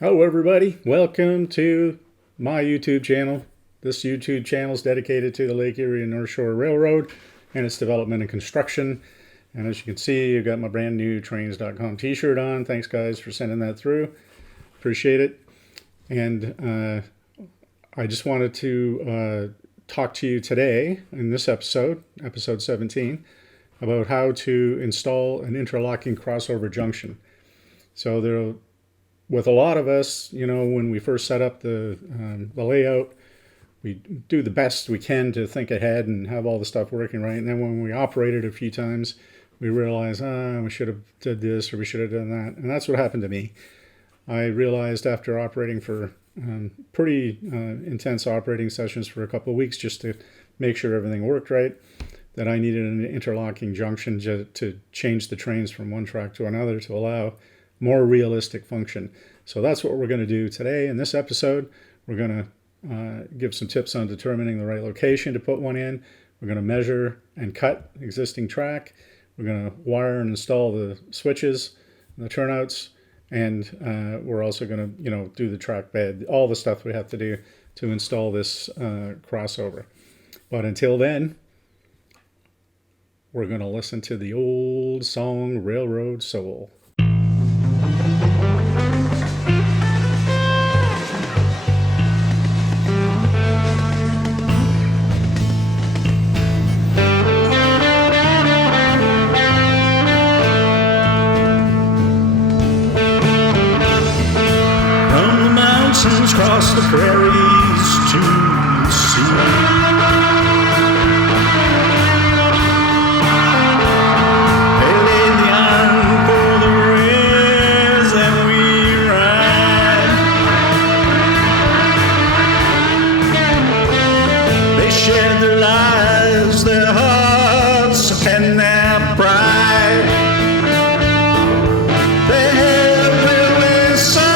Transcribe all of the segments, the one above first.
Hello everybody, welcome to my YouTube channel. This YouTube channel is dedicated to the Lake Erie and North Shore Railroad and its development and construction. And as you can see, I've got my brand new trains.com t-shirt on. Thanks guys for sending that through. Appreciate it. And I just wanted to talk to you today in this episode 17, about how to install an interlocking crossover junction. So with a lot of us, when we first set up the layout, we do the best we can to think ahead and have all the stuff working right. And then when we operate it a few times, we realize, we should have did this or we should have done that. And that's what happened to me. I realized after operating for pretty intense operating sessions for a couple of weeks just to make sure everything worked right, that I needed an interlocking junction to change the trains from one track to another to allow more realistic function. So that's what we're going to do today. In this episode, we're going to give some tips on determining the right location to put one in. We're going to measure and cut existing track. We're going to wire and install the switches, the turnouts, and we're also going to, do the track bed, all the stuff we have to do to install this crossover. But until then, we're going to listen to the old song, Railroad Soul. Across the prairies to the sea, they lay the iron for the rails and we ride. They shared their lives, their hearts and their pride. They had railway soul.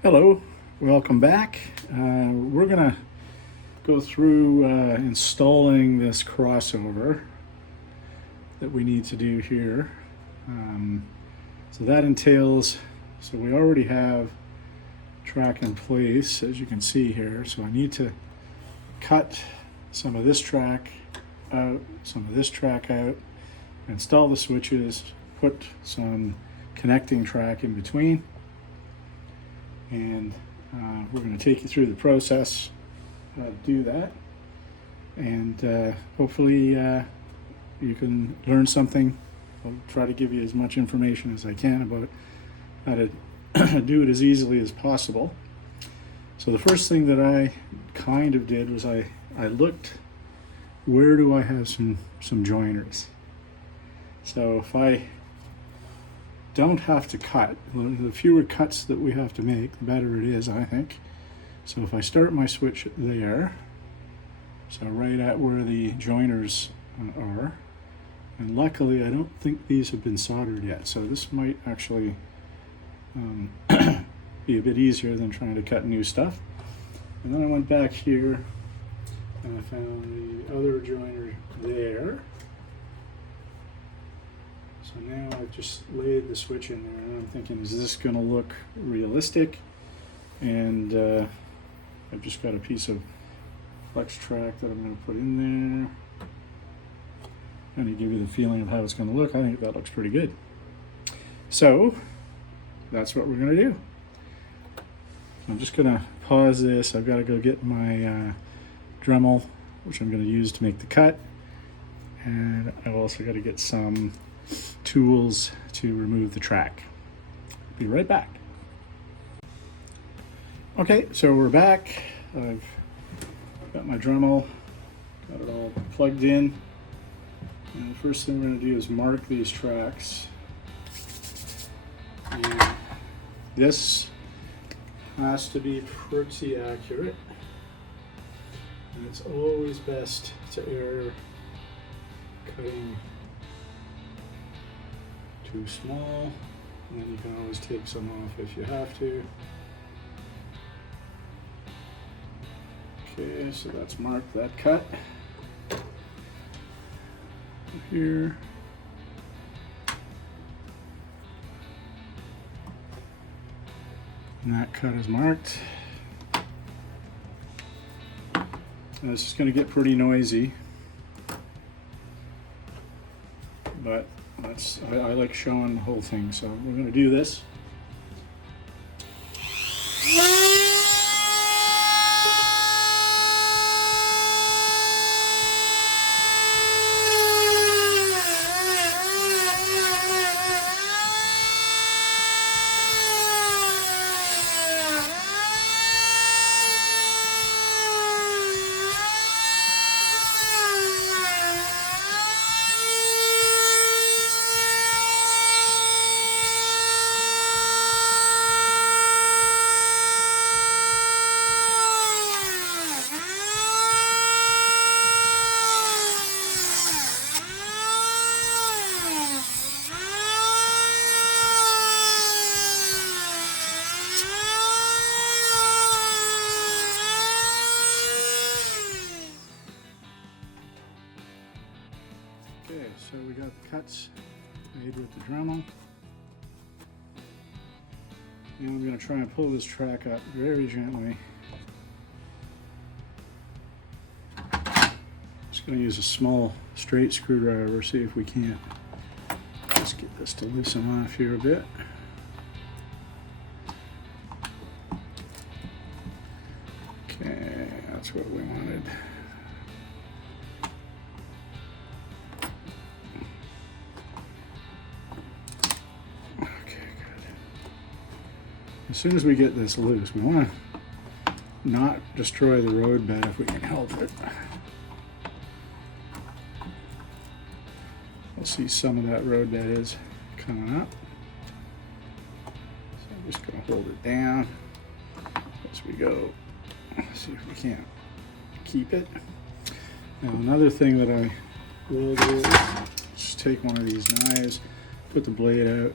Hello, welcome back. We're going to go through installing this crossover that we need to do here. So that entails, so we already have track in place, as you can see here. So I need to cut some of this track out, some of this track out, install the switches, put some connecting track in between. And we're going to take you through the process to do that, and hopefully you can learn something. I'll try to give you as much information as I can about how to do it as easily as possible. So the first thing that I kind of did was I looked, where do I have some joiners? So if I don't have to cut, the fewer cuts that we have to make, the better it is, I think. So if I start my switch there, so right at where the joiners are, and luckily I don't think these have been soldered yet, so this might actually be a bit easier than trying to cut new stuff. And then I went back here and I found the other joiner there. So now I've just laid the switch in there, and I'm thinking, is this going to look realistic? And I've just got a piece of flex track that I'm going to put in there. And to give you the feeling of how it's going to look, I think that looks pretty good. So that's what we're going to do. I'm just going to pause this. I've got to go get my Dremel, which I'm going to use to make the cut. And I've also got to get some tools to remove the track. Be right back. Okay, so we're back. I've got my Dremel, got it all plugged in. And the first thing we're going to do is mark these tracks. And this has to be pretty accurate. And it's always best to err cutting too small, and then you can always take some off if you have to. Okay, so that's marked that cut here. And that cut is marked. And this is going to get pretty noisy, but I like showing the whole thing, so we're going to do this. Okay, so we got the cuts made with the Dremel. And I'm going to try and pull this track up very gently. Just going to use a small straight screwdriver, see if we can't just get this to loosen off here a bit. Okay, that's what we wanted. As soon as we get this loose, we want to not destroy the roadbed if we can help it. We'll see some of that roadbed is coming up. So I'm just going to hold it down as we go. See if we can't keep it. Now another thing that I will do is just take one of these knives, put the blade out.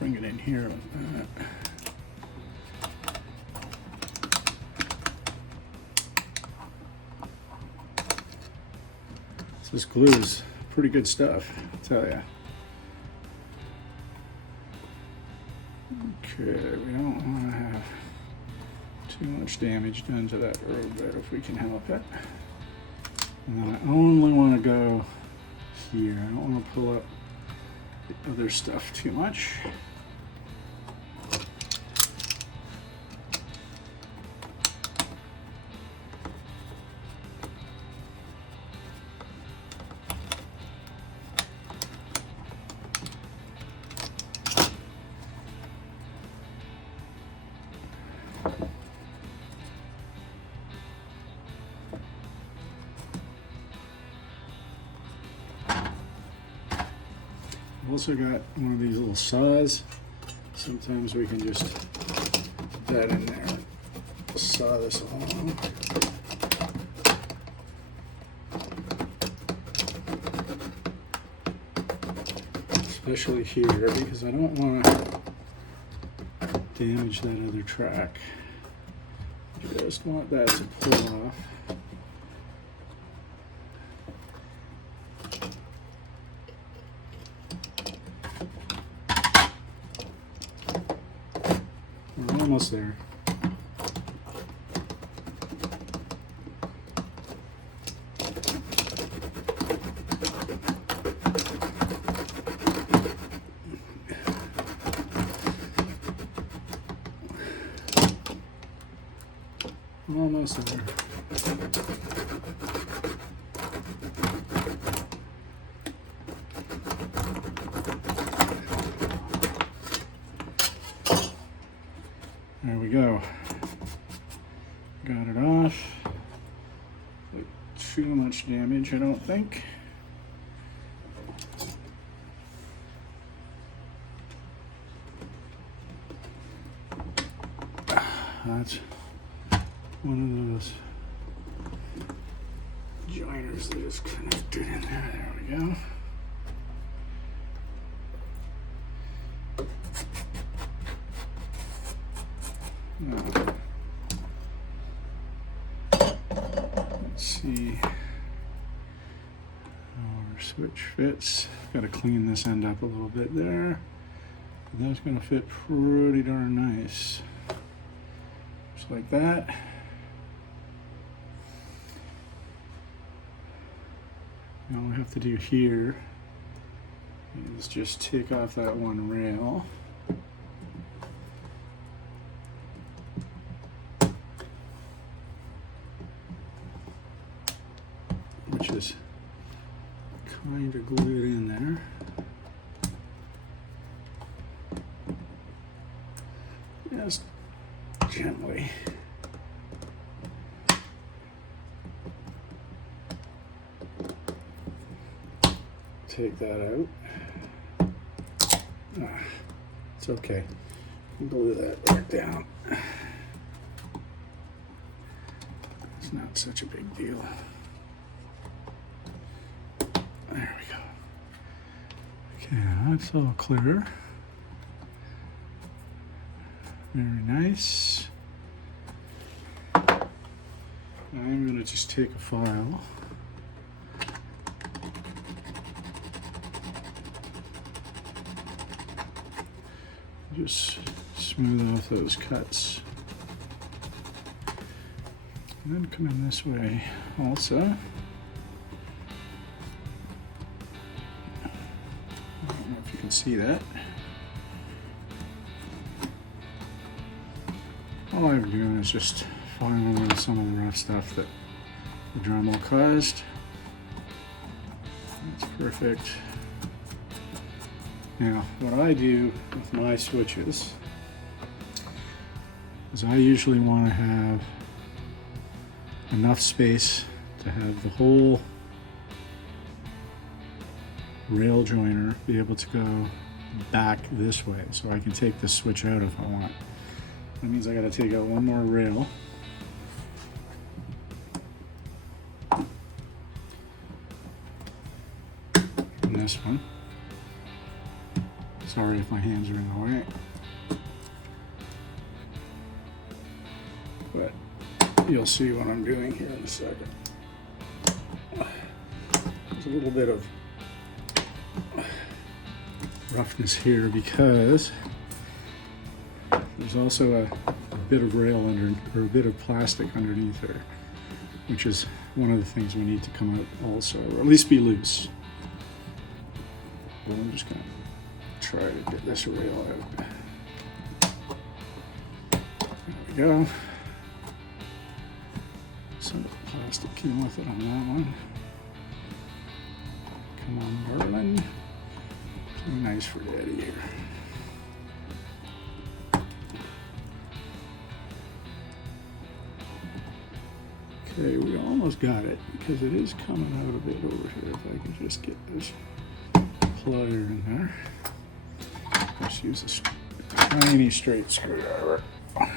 Bring it in here like that. So this glue is pretty good stuff, I'll tell you. Okay, we don't want to have too much damage done to that roadbed if we can help it. And then I only want to go here. I don't want to pull up the other stuff too much. I've also got one of these little saws. Sometimes we can just put that in there and saw this along. Especially here, because I don't want to damage that other track. Just want that to pull off. We're almost there. Almost there. There we go. Got it off. Like too much damage, I don't think. That's one of those joiners that is connected in there. There we go. Let's see how our switch fits. Got to clean this end up a little bit there. That's going to fit pretty darn nice. Just like that. Now all we have to do here is just take off that one rail. Which is kind of glued in there. Just gently. Take that out. It's okay. Glue that back down. It's not such a big deal. There we go. Okay, that's all clear. Very nice. I'm going to just take a file. Just smooth off those cuts. And then come in this way also. I don't know if you can see that. All I'm doing is just filing away some of the rough stuff that the Dremel caused. That's perfect. Now, what I do with my switches is I usually want to have enough space to have the whole rail joiner be able to go back this way, so I can take this switch out if I want. That means I got to take out one more rail. From this one. Sorry if my hands are in the way. But you'll see what I'm doing here in a second. There's a little bit of roughness here because there's also a bit of rail under, or a bit of plastic underneath there, which is one of the things we need to come out also, or at least be loose. Well, I'm just going to try to get this rail out. There we go. Some plastic came with it on that one. Come on, Merlin. Play nice for Daddy here. Okay, we almost got it because it is coming out a bit over here. If I can just get this plier in there. Just use a tiny straight screwdriver. Put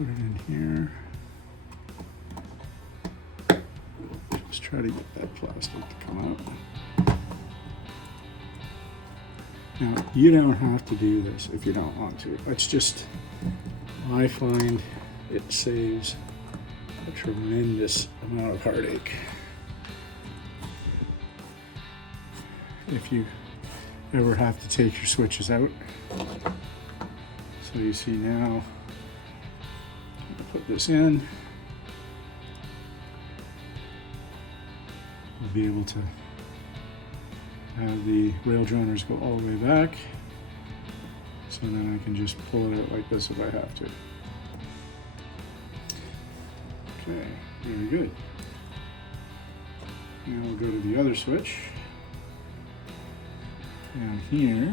it in here. Just try to get that plastic to come out. Now, you don't have to do this if you don't want to. It's just, I find it saves a tremendous amount of heartache. If you ever have to take your switches out. So you see now, I'm gonna put this in. We'll be able to have the rail joiners go all the way back. So then I can just pull it out like this if I have to. Okay, very good. Now we'll go to the other switch. Down here,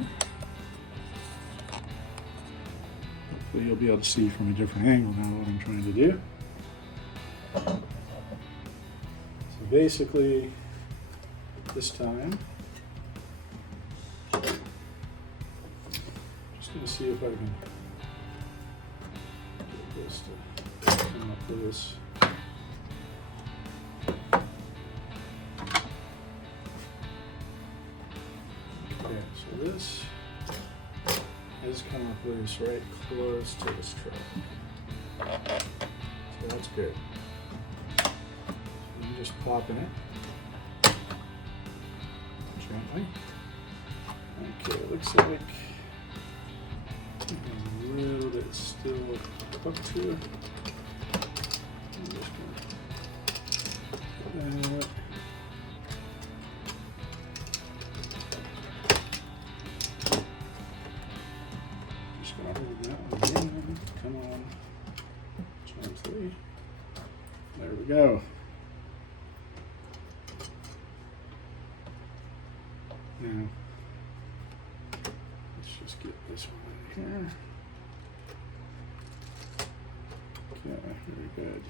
hopefully you'll be able to see from a different angle now what I'm trying to do. So basically, this time, just going to see if I can get this to come up with this. This has come up loose right close to this truck. So that's good. So I'm just popping it gently. Okay, it looks like there's a little bit still cooked to it. I'm just gonna put that. Just gonna hold that one again. Come on. Gently. There we go. Now, let's just get this one in here. Okay, very good.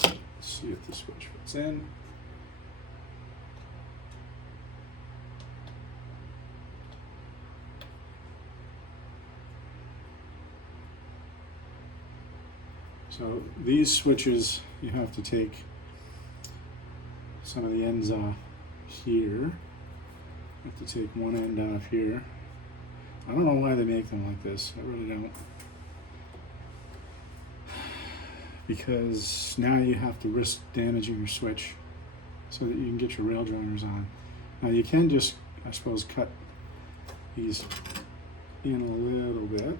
Let's see if the switch fits in. So these switches, you have to take some of the ends off here. You have to take one end off here. I don't know why they make them like this. I really don't. Because now you have to risk damaging your switch so that you can get your rail joiners on. Now you can just, I suppose, cut these in a little bit.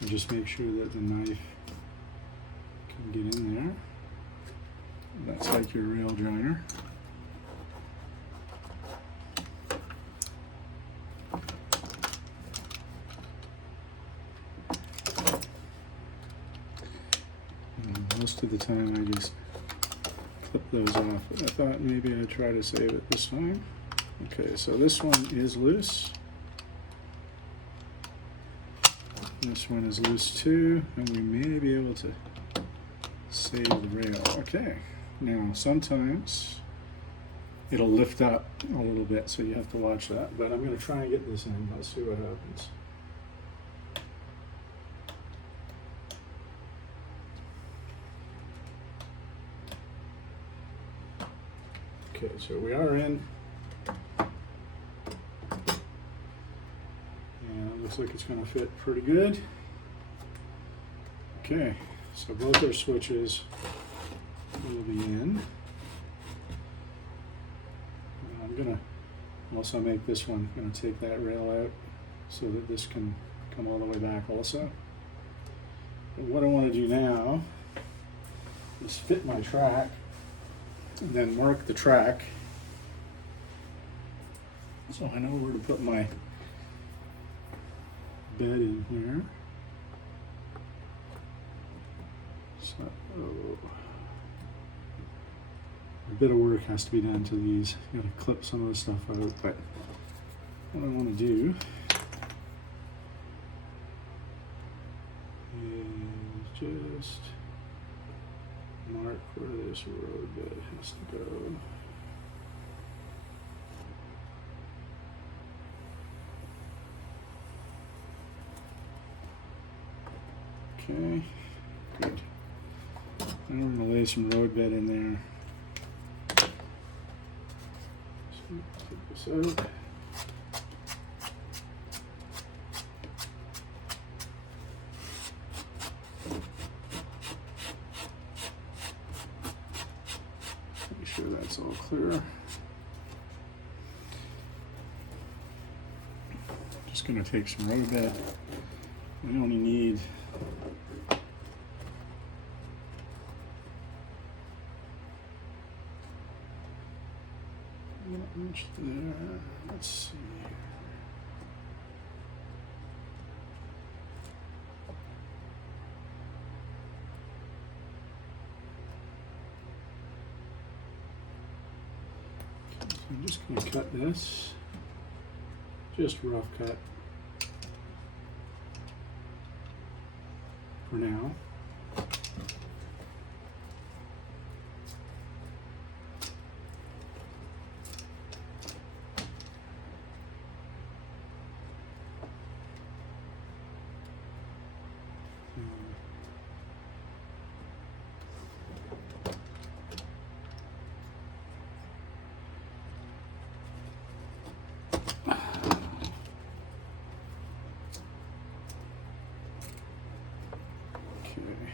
And just make sure that the knife can get in there. That's like your rail joiner. And most of the time I just clip those off, but I thought maybe I'd try to save it this time. Okay, so this one is loose. This one is loose too, and we may be able to save the rail. Okay, now sometimes it'll lift up a little bit, so you have to watch that. But I'm going to try and get this in. Let's see what happens. Okay, so we are in. Looks like it's going to fit pretty good. Okay, so both our switches will be in. And I'm going to also make this one, I'm going to take that rail out so that this can come all the way back also. But what I want to do now is fit my track and then mark the track so I know where to put my bed in here. So a bit of work has to be done to these. You gotta clip some of the stuff out, but what I want to do is just mark where this roadbed has to go. Okay, good. And we're going to lay some roadbed in there. So take this out. Make sure that's all clear. Just going to take some roadbed. We only need not much there. Let's see. Okay, so I'm just going to cut this. Just rough cut. For now. Okay.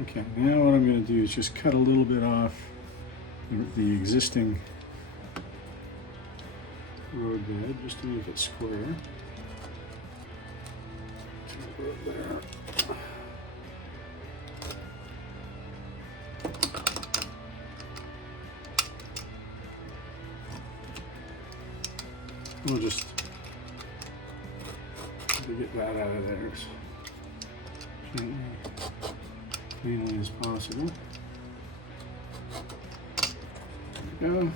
Okay, now what I'm going to do is just cut a little bit off the existing road bed just to make it square. Put it there. We'll just get that out of there as cleanly as possible. There we go.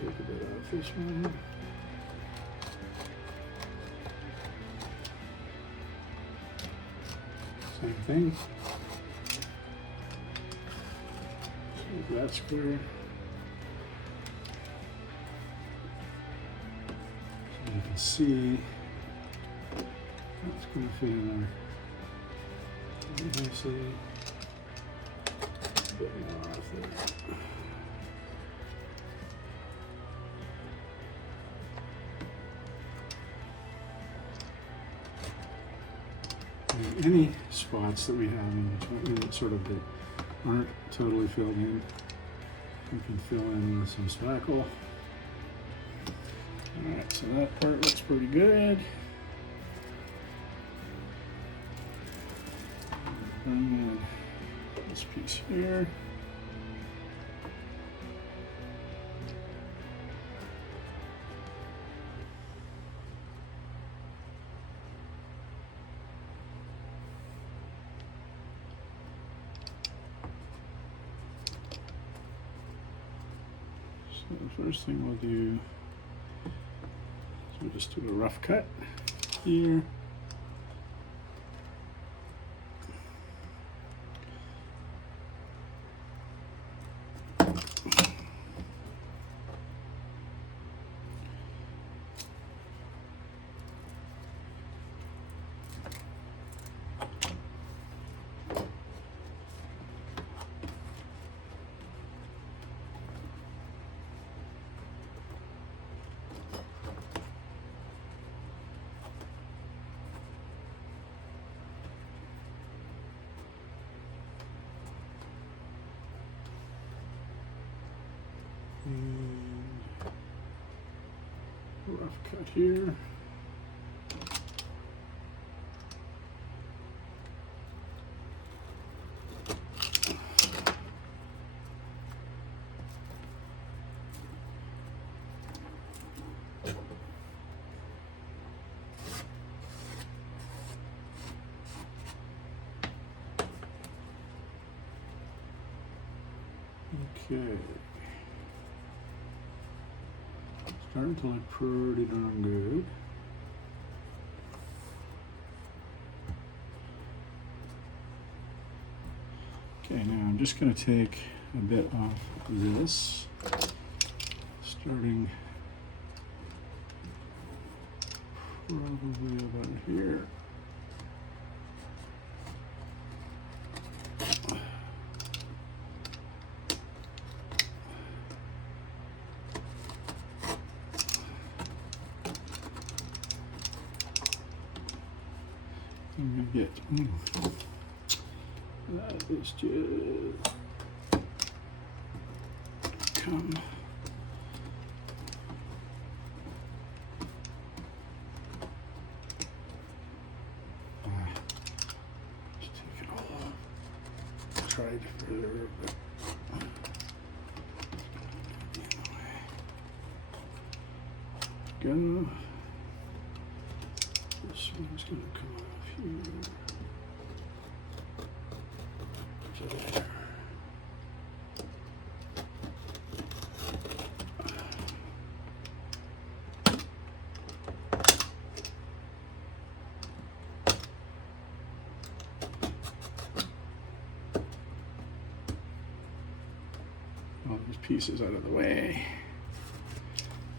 Take a bit off this one. Same thing. So that's square. So you can see that's going to fit in there nicely. A bit more off there. Any spots that we have in between, sort of that aren't totally filled in, we can fill in with some spackle. Alright, so that part looks pretty good. Bring in this piece here. So the first thing we'll do is we'll just do a rough cut here. And rough cut here. Okay. Starting to look pretty darn good. Okay, now I'm just going to take a bit off this, starting probably about here. I'm gonna get that is just come tried further, but go. This one's going to come off here. To there. All these pieces out of the way.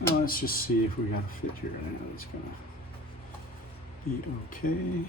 Now let's just see if we got a fit here. I know it's gonna be okay.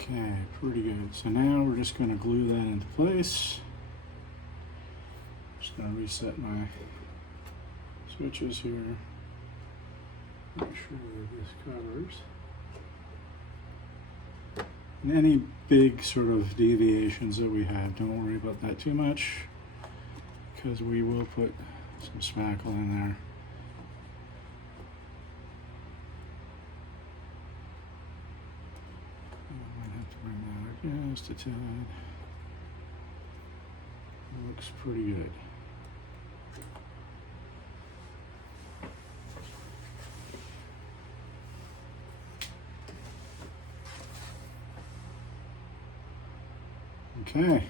Okay, pretty good. So now we're just going to glue that into place. Just going to reset my switches here. Make sure this covers. And any big sort of deviations that we have, don't worry about that too much, because we will put some spackle in there. Just a tad. Looks pretty good. Okay.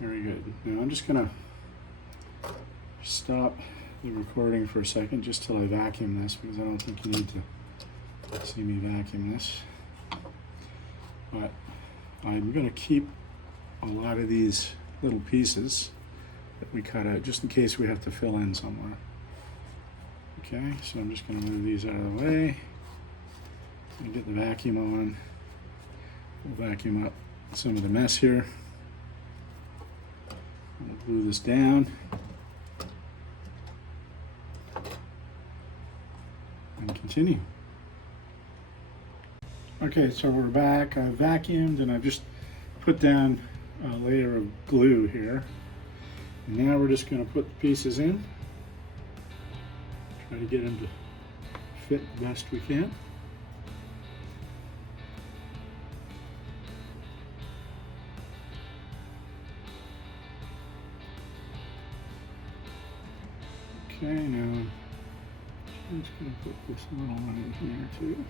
Very good. Now I'm just gonna stop the recording for a second just till I vacuum this, because I don't think you need to see me vacuum this. But I'm going to keep a lot of these little pieces that we cut out just in case we have to fill in somewhere. Okay, so I'm just going to move these out of the way and get the vacuum on. We'll vacuum up some of the mess here. We'll glue this down. And continue. Okay, so we're back. I've vacuumed and I've just put down a layer of glue here. And now we're just going to put the pieces in. Try to get them to fit the best we can. Okay, now I'm just going to put this little one in here too.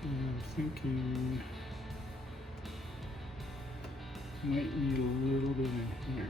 I'm thinking might need a little bit in here.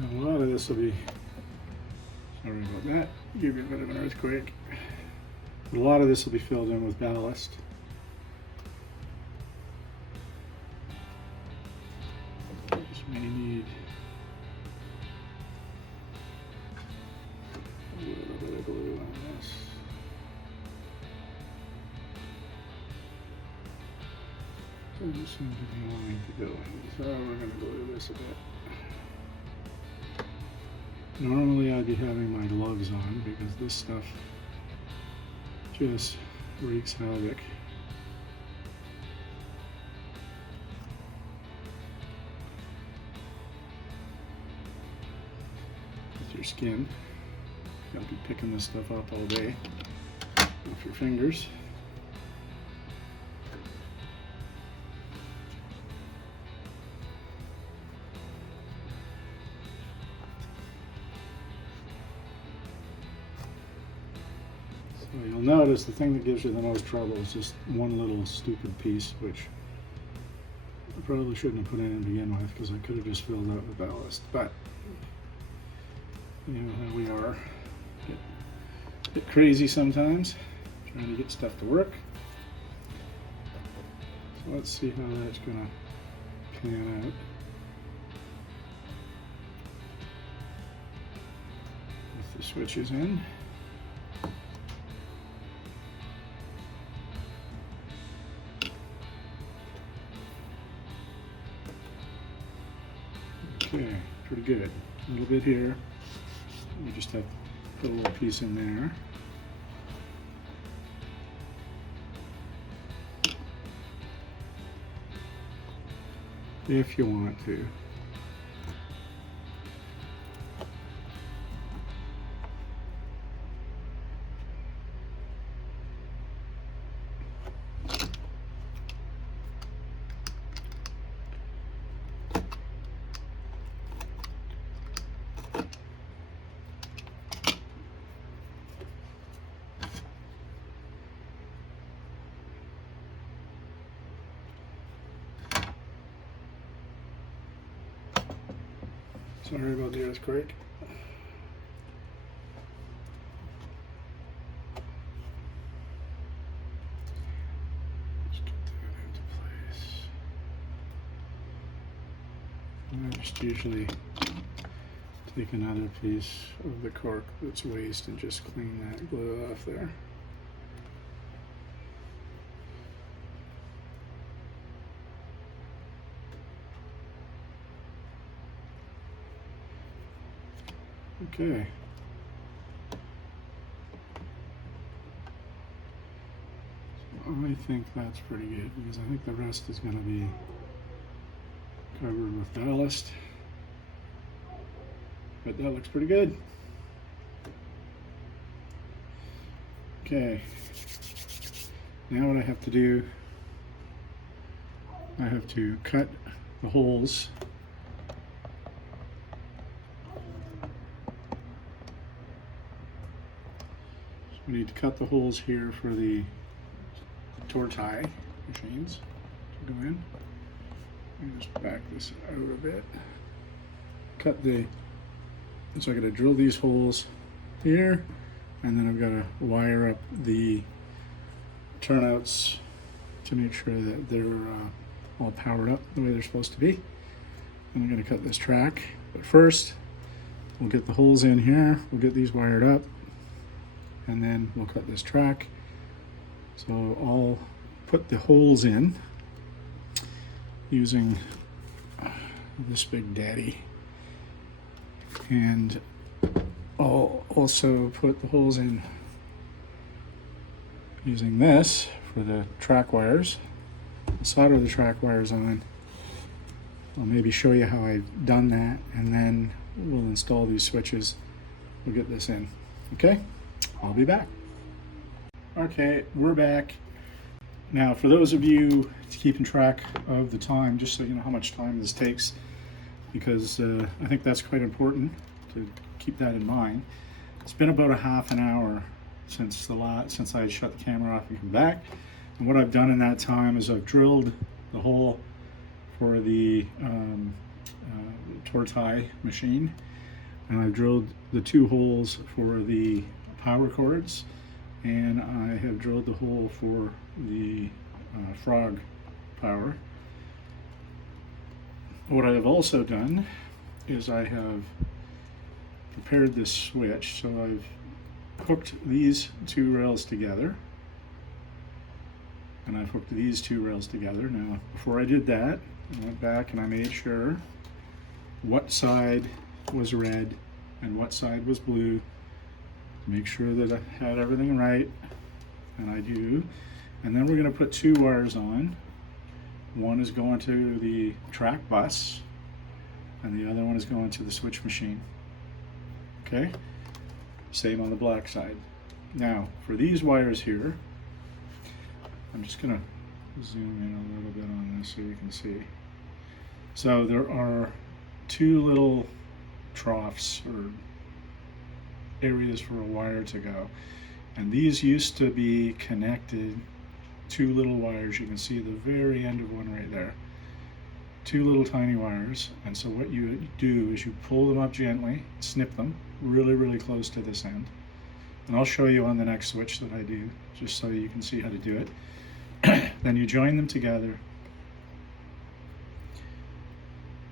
Now a lot of this will be, sorry about that, give you a bit of an earthquake. But a lot of this will be filled in with ballast. Just may need a little bit of glue on this. Doesn't seem to be wanting to go in, so we're going to glue this a bit. Normally I'd be having my gloves on because this stuff just wreaks havoc. With your skin. You'll be picking this stuff up all day with your fingers. So you'll notice the thing that gives you the most trouble is just one little stupid piece, which I probably shouldn't have put in to begin with because I could have just filled up with ballast. But you know how we are. Get crazy sometimes, trying to get stuff to work. So let's see how that's going to pan out. With the switches in. Okay, pretty good. A little bit here. You just have to put a little piece in there. If you want to. Sorry about the earthquake. Just get that into place. And I just usually take another piece of the cork that's waste and just clean that glue off there. Okay. So I think that's pretty good because I think the rest is going to be covered with ballast. But that looks pretty good. Okay. Now what I have to do, I have to cut the holes . We need to cut the holes here for the torch tie machines to go in. Let me just back this out a bit. Cut the, so I gotta drill these holes here, and then I've gotta wire up the turnouts to make sure that they're all powered up the way they're supposed to be. And I'm gonna cut this track, but first we'll get the holes in here, we'll get these wired up, and then we'll cut this track. So I'll put the holes in using this big daddy, and I'll also put the holes in using this for the track wires. I'll solder the track wires on. I'll maybe show you how I've done that, and then we'll install these switches. We'll get this in, okay? I'll be back. Okay, we're back. Now, for those of you keeping track of the time, just so you know how much time this takes, because I think that's quite important to keep that in mind. It's been about a half an hour since I shut the camera off and come back. And what I've done in that time is I've drilled the hole for the torch tie machine, and I've drilled the 2 holes for the power cords, and I have drilled the hole for the frog power. What I have also done is I have prepared this switch. So I've hooked these 2 rails together, and I've hooked these two rails together. Now, before I did that, I went back and I made sure what side was red and what side was blue. Make sure that I had everything right, and I do. And then we're going to put two wires on. One is going to the track bus, and the other one is going to the switch machine. Okay? Same on the black side. Now, for these wires here, I'm just going to zoom in a little bit on this so you can see. So there are two little troughs or areas for a wire to go. And these used to be connected, two little wires. You can see the very end of one right there. Two little tiny wires. And so what you do is you pull them up gently, snip them really, really close to this end. And I'll show you on the next switch that I do, just so you can see how to do it. Then you join them together,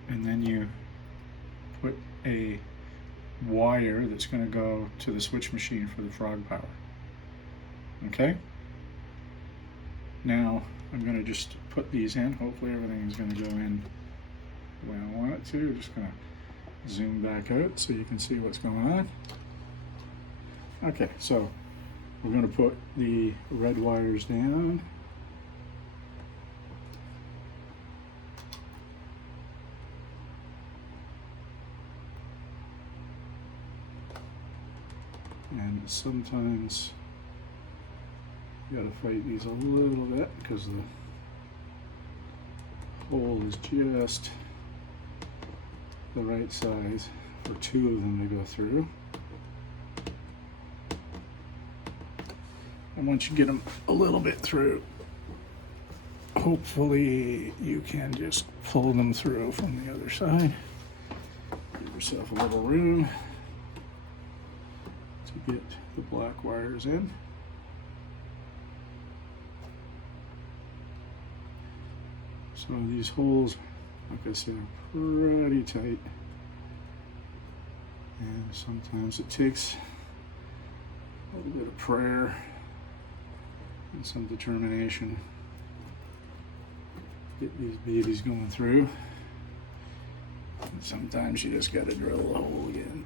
and then you put a wire that's going to go to the switch machine for the frog power. Okay? Now I'm going to just put these in. Hopefully everything is going to go in the way I want it to. Just going to zoom back out so you can see what's going on. Okay, so we're going to put the red wires down. And sometimes you gotta fight these a little bit because the hole is just the right size for two of them to go through. And once you get them a little bit through, hopefully you can just pull them through from the other side. Give yourself a little room to get the black wires in. So these holes, like I said, are pretty tight. And sometimes it takes a little bit of prayer and some determination to get these babies going through. And sometimes you just gotta drill the hole again.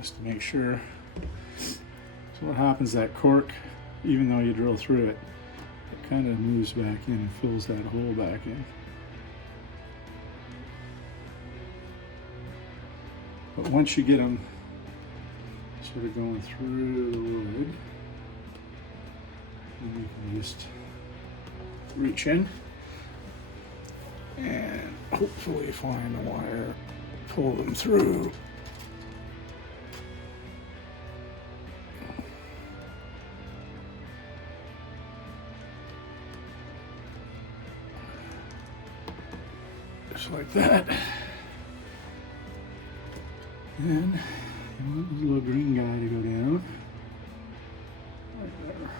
Just to make sure. So what happens, that cork, even though you drill through it, it kind of moves back in and fills that hole back in. But once you get them sort of going through the wood, then you can just reach in and hopefully find a wire, pull them through. Just like that. And you want this little green guy to go down. Right there.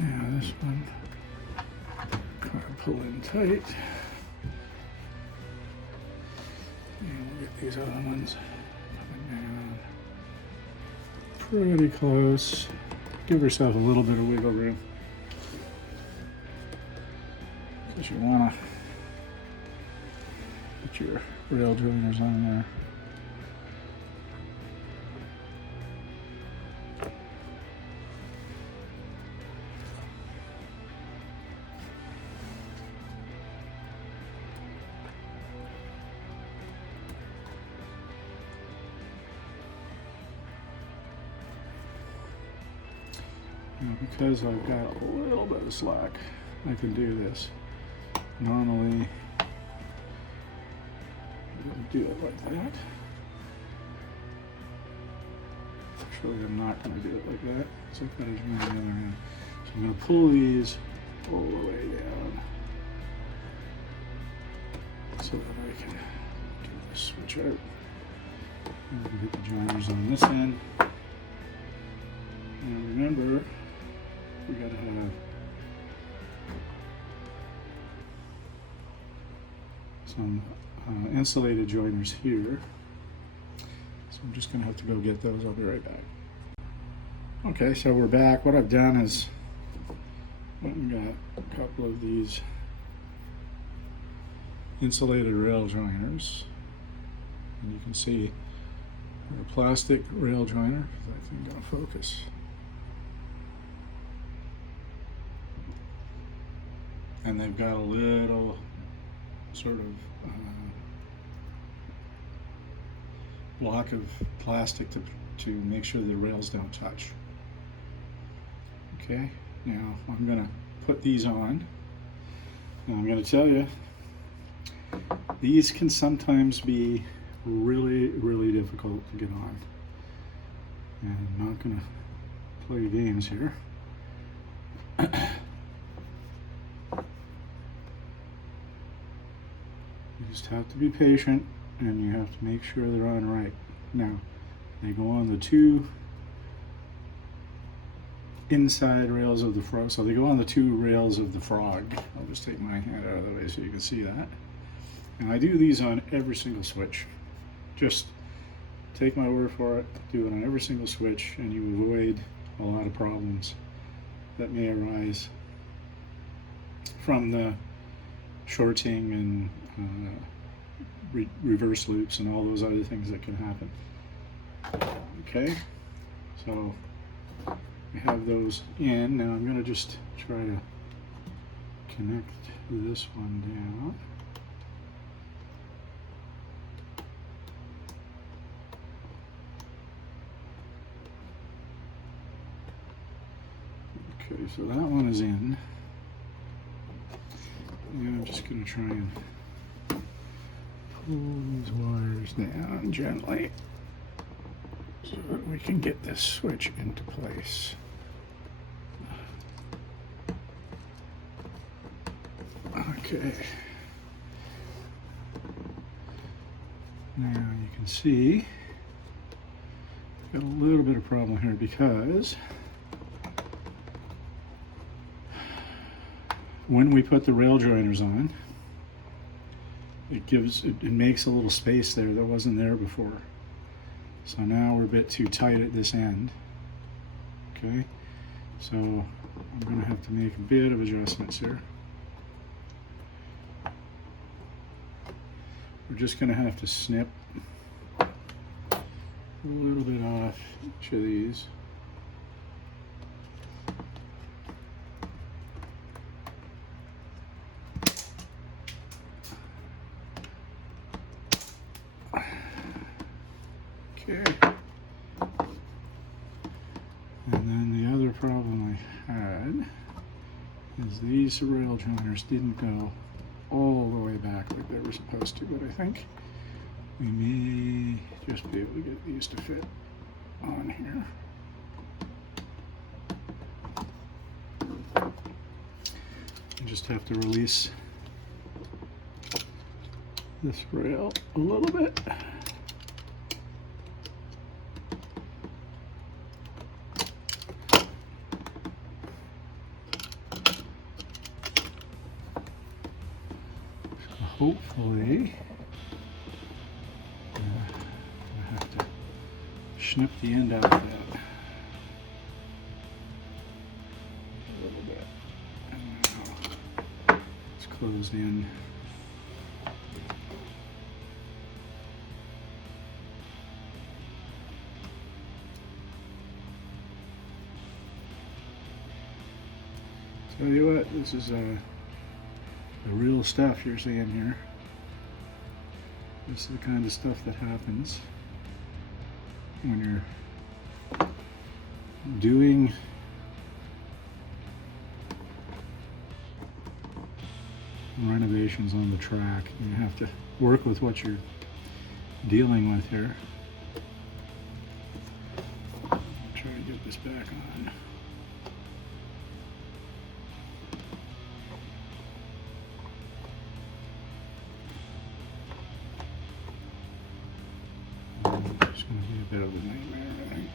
Now this one, kind of pull in tight. And we'll get these other ones coming down pretty close. Give yourself a little bit of wiggle room, because you want to put your rail joiners on there. Now, because I've got a little bit of slack, I can do this. Normally, I wouldn't do it like that. Actually, I'm not going to do it like that, because I've got to join the other end. So I'm going to pull these all the way down so that I can get this switch out. And we can get the joiners on this end. And remember, we gotta have some insulated joiners here. So I'm just gonna have to go get those. I'll be right back. Okay, so we're back. What I've done is went and got a couple of these insulated rail joiners. And you can see they're a plastic rail joiner. I think I'm gonna focus. And they've got a little sort of block of plastic to make sure the rails don't touch. Okay, now I'm gonna put these on. Now I'm gonna tell you, these can sometimes be really, really difficult to get on. And I'm not gonna play games here. You just have to be patient, and you have to make sure they're on right. Now, they go on the two inside rails of the frog. So they go on the two rails of the frog. I'll just take my hand out of the way so you can see that. And I do these on every single switch. Just take my word for it, do it on every single switch, and you avoid a lot of problems that may arise from the shorting and reverse loops and all those other things that can happen. Okay, so we have those in. Now I'm going to just try to connect this one down. Okay, so that one is in. And I'm just going to try and pull these wires down gently so that we can get this switch into place. Okay. Now you can see got a little bit of problem here because when we put the rail joiners on, it makes a little space there that wasn't there before. So now we're a bit too tight at this end. Okay, so I'm going to have to make a bit of adjustments here. We're just going to have to snip a little bit off each of these. Okay. And then the other problem I had is these rail joiners didn't go all the way back like they were supposed to, but I think we may just be able to get these to fit on here. You just have to release this rail a little bit. Hopefully, I have to snip the end out of that a little bit. And now it's closed in. Tell you what, this is the real stuff you're seeing here. This is the kind of stuff that happens when you're doing renovations on the track. You have to work with what you're dealing with here. I'll try to get this back on. bit of a nightmare, I think.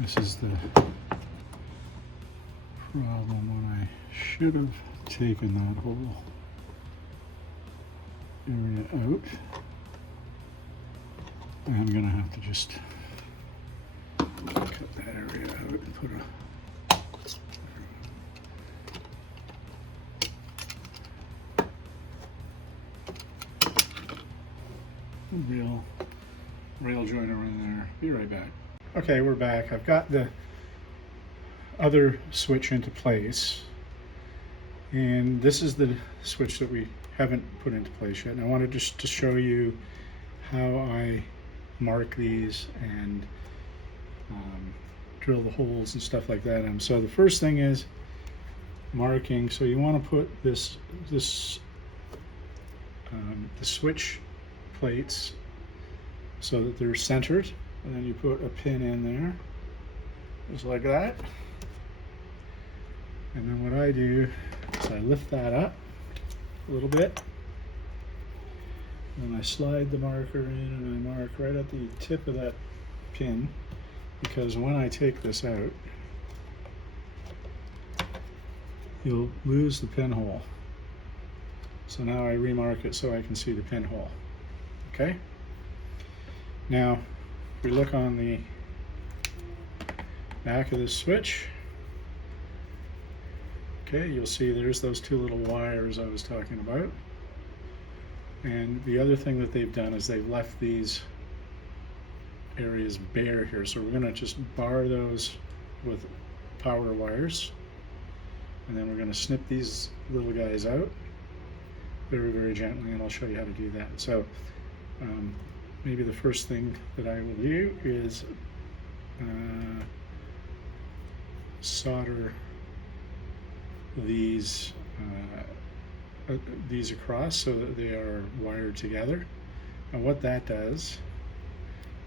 This is the problem when I should have taken that whole area out. I'm gonna have to just cut that area out and put a rail joiner in there. Be right back. Okay, we're back. I've got the other switch into place, and this is the switch that we haven't put into place yet. And I wanted just to show you how I mark these and drill the holes and stuff like that. So the first thing is marking. So you want to put the switch plates so that they're centered, and then you put a pin in there, just like that. And then what I do is I lift that up a little bit, and I slide the marker in and I mark right at the tip of that pin, because when I take this out, you'll lose the pinhole. So now I remark it so I can see the pinhole. Okay? Now, if we look on the back of this switch, okay, you'll see there's those two little wires I was talking about. And the other thing that they've done is they've left these areas bare here. So we're going to just bar those with power wires. And then we're going to snip these little guys out very, very gently, and I'll show you how to do that. So maybe the first thing that I will do is solder these across so that they are wired together. And what that does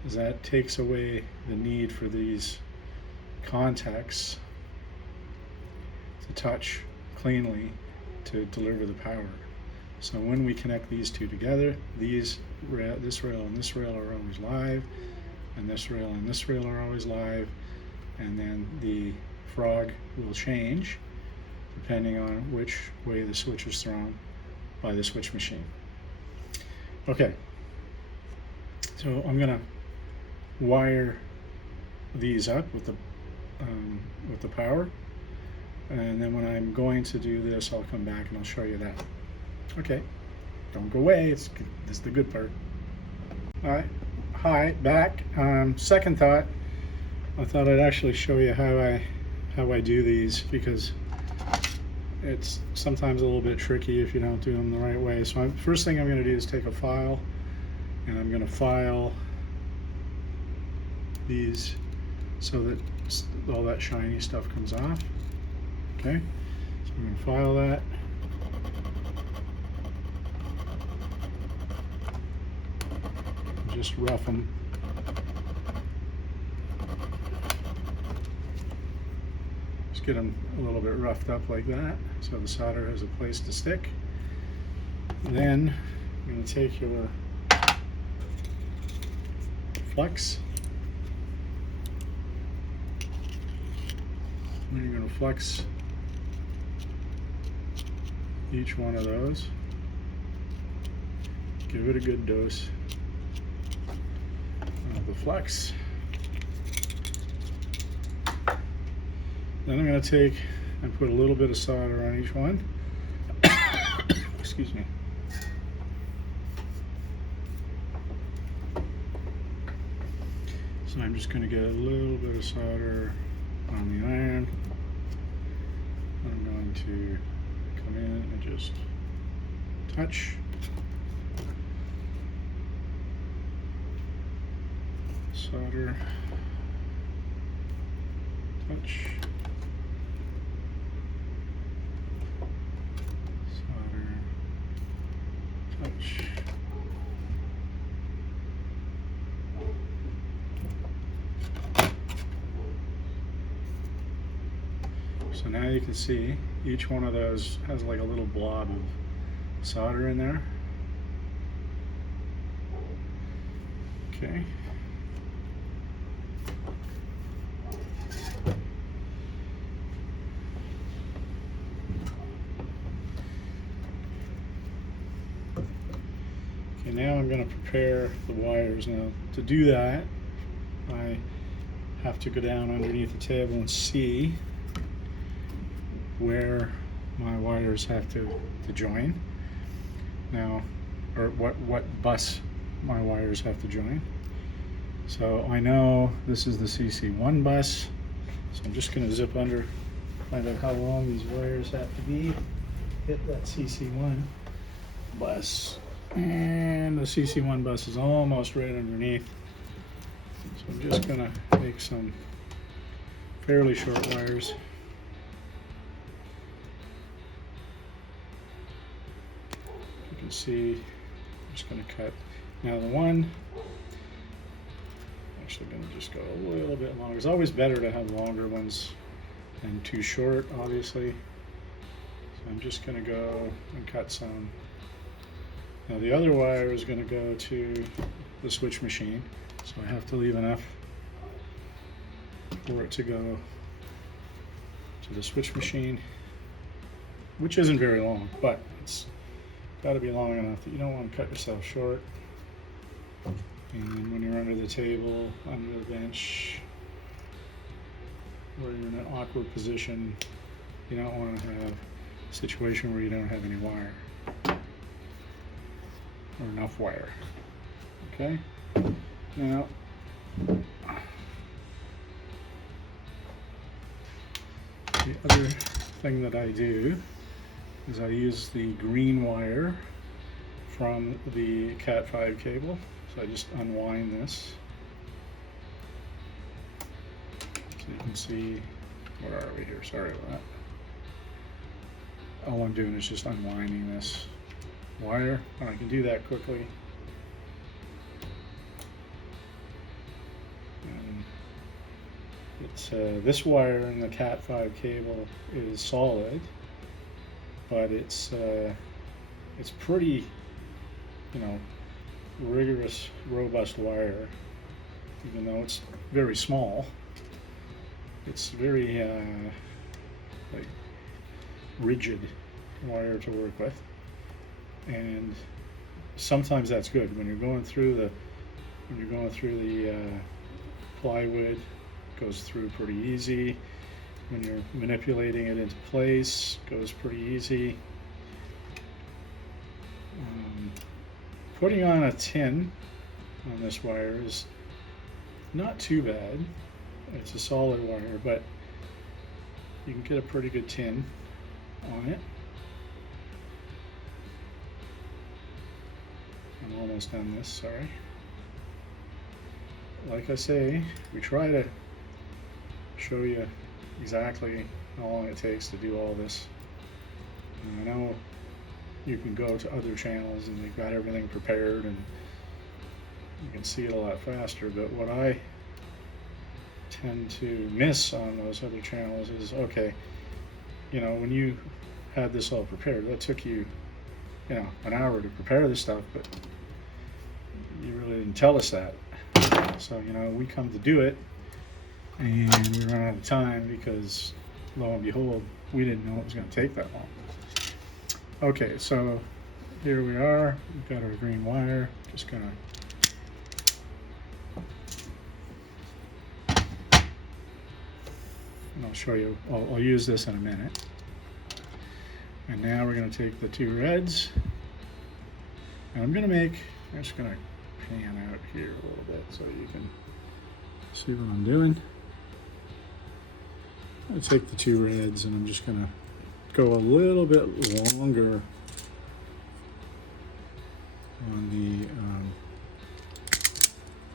is that takes away the need for these contacts to touch cleanly to deliver the power. So when we connect these two together, this rail and this rail are always live, and this rail and this rail are always live, and then the frog will change depending on which way the switch is thrown by the switch machine. Okay, so I'm going to wire these up with the power, and then when I'm going to do this, I'll come back and I'll show you that. Okay, don't go away. This is the good part. All right, hi, back. Second thought, I thought I'd actually show you how I do these, because it's sometimes a little bit tricky if you don't do them the right way. So first thing I'm going to do is take a file, and I'm going to file these so that all that shiny stuff comes off. Okay, so I'm going to file that. Just rough them. Just get them a little bit roughed up like that so the solder has a place to stick. Then I'm going to take your flex, and you're going to flex each one of those. Give it a good dose of the flex. Then I'm going to take and put a little bit of solder on each one. Excuse me. So I'm just going to get a little bit of solder on the iron. I'm going to come in and just touch. Solder, touch, solder, touch, So now you can see each one of those has like a little blob of solder in there. Okay. Okay, now I'm going to prepare the wires. Now to do that, I have to go down underneath the table and see where my wires have to join. Now, or what bus my wires have to join. So I know this is the CC1 bus, so I'm just going to zip under, find out how long these wires have to be, hit that CC1 bus, and the CC1 bus is almost right underneath. So I'm just going to make some fairly short wires. You can see I'm just going to cut. Now the one, I'm actually going to just go a little bit longer. It's always better to have longer ones than too short, obviously. So I'm just going to go and cut some. Now the other wire is going to go to the switch machine, so I have to leave enough for it to go to the switch machine, which isn't very long, but it's got to be long enough that you don't want to cut yourself short. And when you're under the table, under the bench, or you're in an awkward position, you don't want to have a situation where you don't have any wire or enough wire. Okay? Now, the other thing that I do is I use the green wire from the Cat5 cable. So I just unwind this. So you can see, where are we here? Sorry about that. All I'm doing is just unwinding this wire, and I can do that quickly. And it's this wire in the Cat5 cable is solid, but it's pretty, you know, rigorous, robust wire. Even though it's very small, it's very like rigid wire to work with, and sometimes that's good when you're going through the plywood. It goes through pretty easy. When you're manipulating it into place, it goes pretty easy. Putting on a tin on this wire is not too bad. It's a solid wire, but you can get a pretty good tin on it. I'm almost done this, sorry. Like I say, we try to show you exactly how long it takes to do all this. And I know you can go to other channels and they've got everything prepared and you can see it a lot faster, but what I tend to miss on those other channels is, okay, you know, when you had this all prepared, that took you, you know, an hour to prepare this stuff, but you really didn't tell us that. So, you know, we come to do it and we run out of time because, lo and behold, we didn't know it was going to take that long. Okay, so here we are. We've got our green wire. Just gonna and I'll show you. I'll use this in a minute. And now we're going to take the two reds, and I'm just going to pan out here a little bit so you can see what I'm doing. I'm going to take the two reds and I'm just going to go a little bit longer on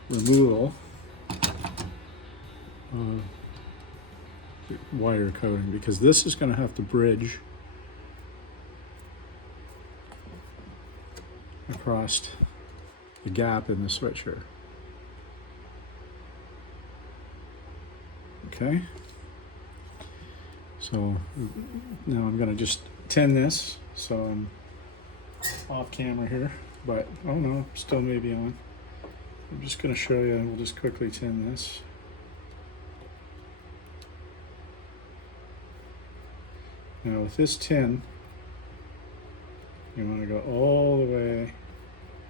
the removal of the wire coating, because this is going to have to bridge across the gap in the switch here. Okay, so So now I'm gonna just tin this. So I'm off camera here, but oh no, still maybe on. I'm just gonna show you, we'll just quickly tin this. Now with this tin, you want to go all the way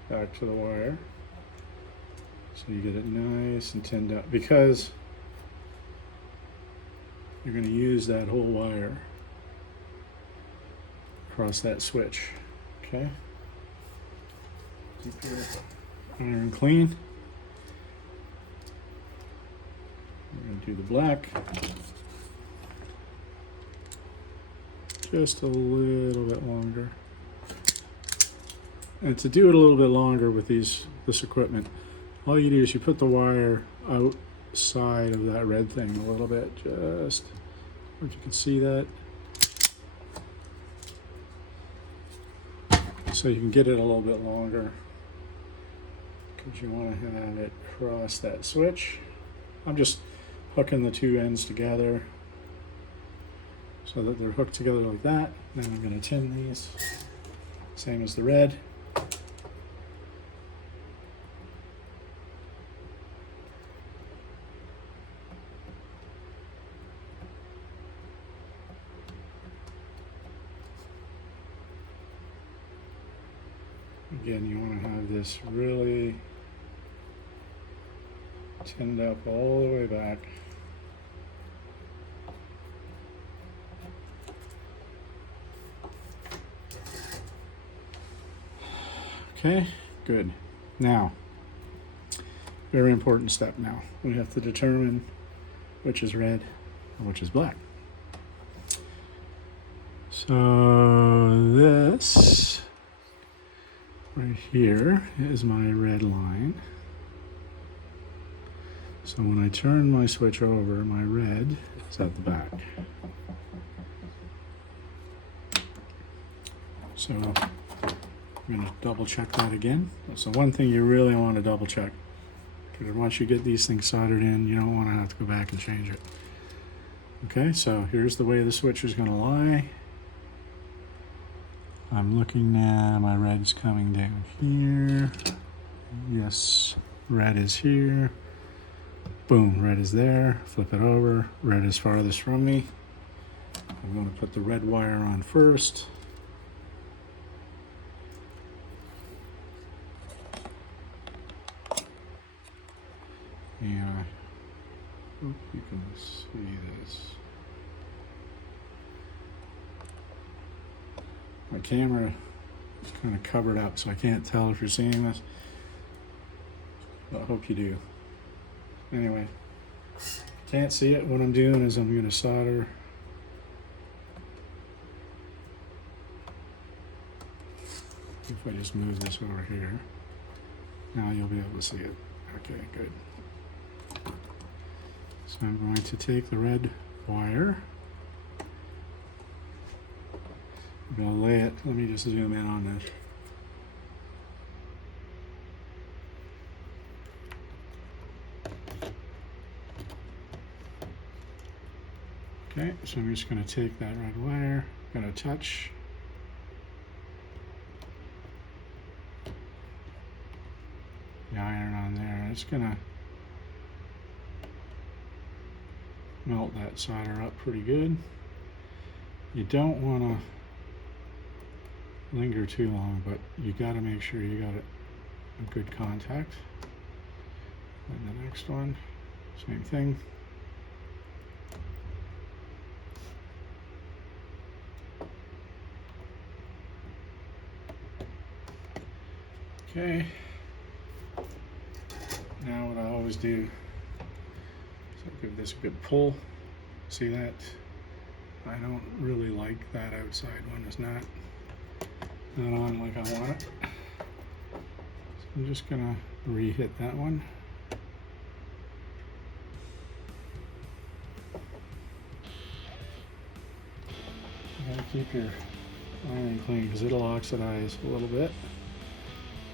back to the wire so you get it nice and tinned up, because you're going to use that whole wire across that switch. Okay, keep your iron clean. We're going to do the black. Just a little bit longer. And to do it a little bit longer with this equipment, all you do is you put the wire outside of that red thing a little bit, just, if you can see that. So you can get it a little bit longer, because you want to have it cross that switch. I'm just hooking the two ends together so that they're hooked together like that. Then I'm going to tin these, same as the red. Again, you want to have this really tinned up all the way back. Okay, good. Now, very important step now. We have to determine which is red and which is black. So this right here is my red line. So when I turn my switch over, my red is at the back. So I'm going to double check that again. That's the one thing you really want to double check, because once you get these things soldered in, you don't want to have to go back and change it. Okay, so here's the way the switch is going to lie. I'm looking now, my red is coming down here. Yes, red is here. Boom, red is there. Flip it over, red is farthest from me. I'm going to put the red wire on first. Yeah, I hope you can see this. My camera is kind of covered up, so I can't tell if you're seeing this, but I hope you do. Anyway, if you can't see it, what I'm doing is I'm going to solder if I just move this over here. Now you'll be able to see it. Okay, good. So I'm going to take the red wire. I'm going to lay it, let me just zoom in on this. Okay, so I'm just going to take that red wire, going to touch. The iron on there, and it's going to melt that solder up pretty good. You don't want to linger too long, but you got to make sure you got a good contact. And the next one, same thing. Okay. Now what I always do is I give this a good pull. See that? I don't really like that outside one. It's not on like I want it. So I'm just gonna re-hit that one. You gotta keep your iron clean because it'll oxidize a little bit.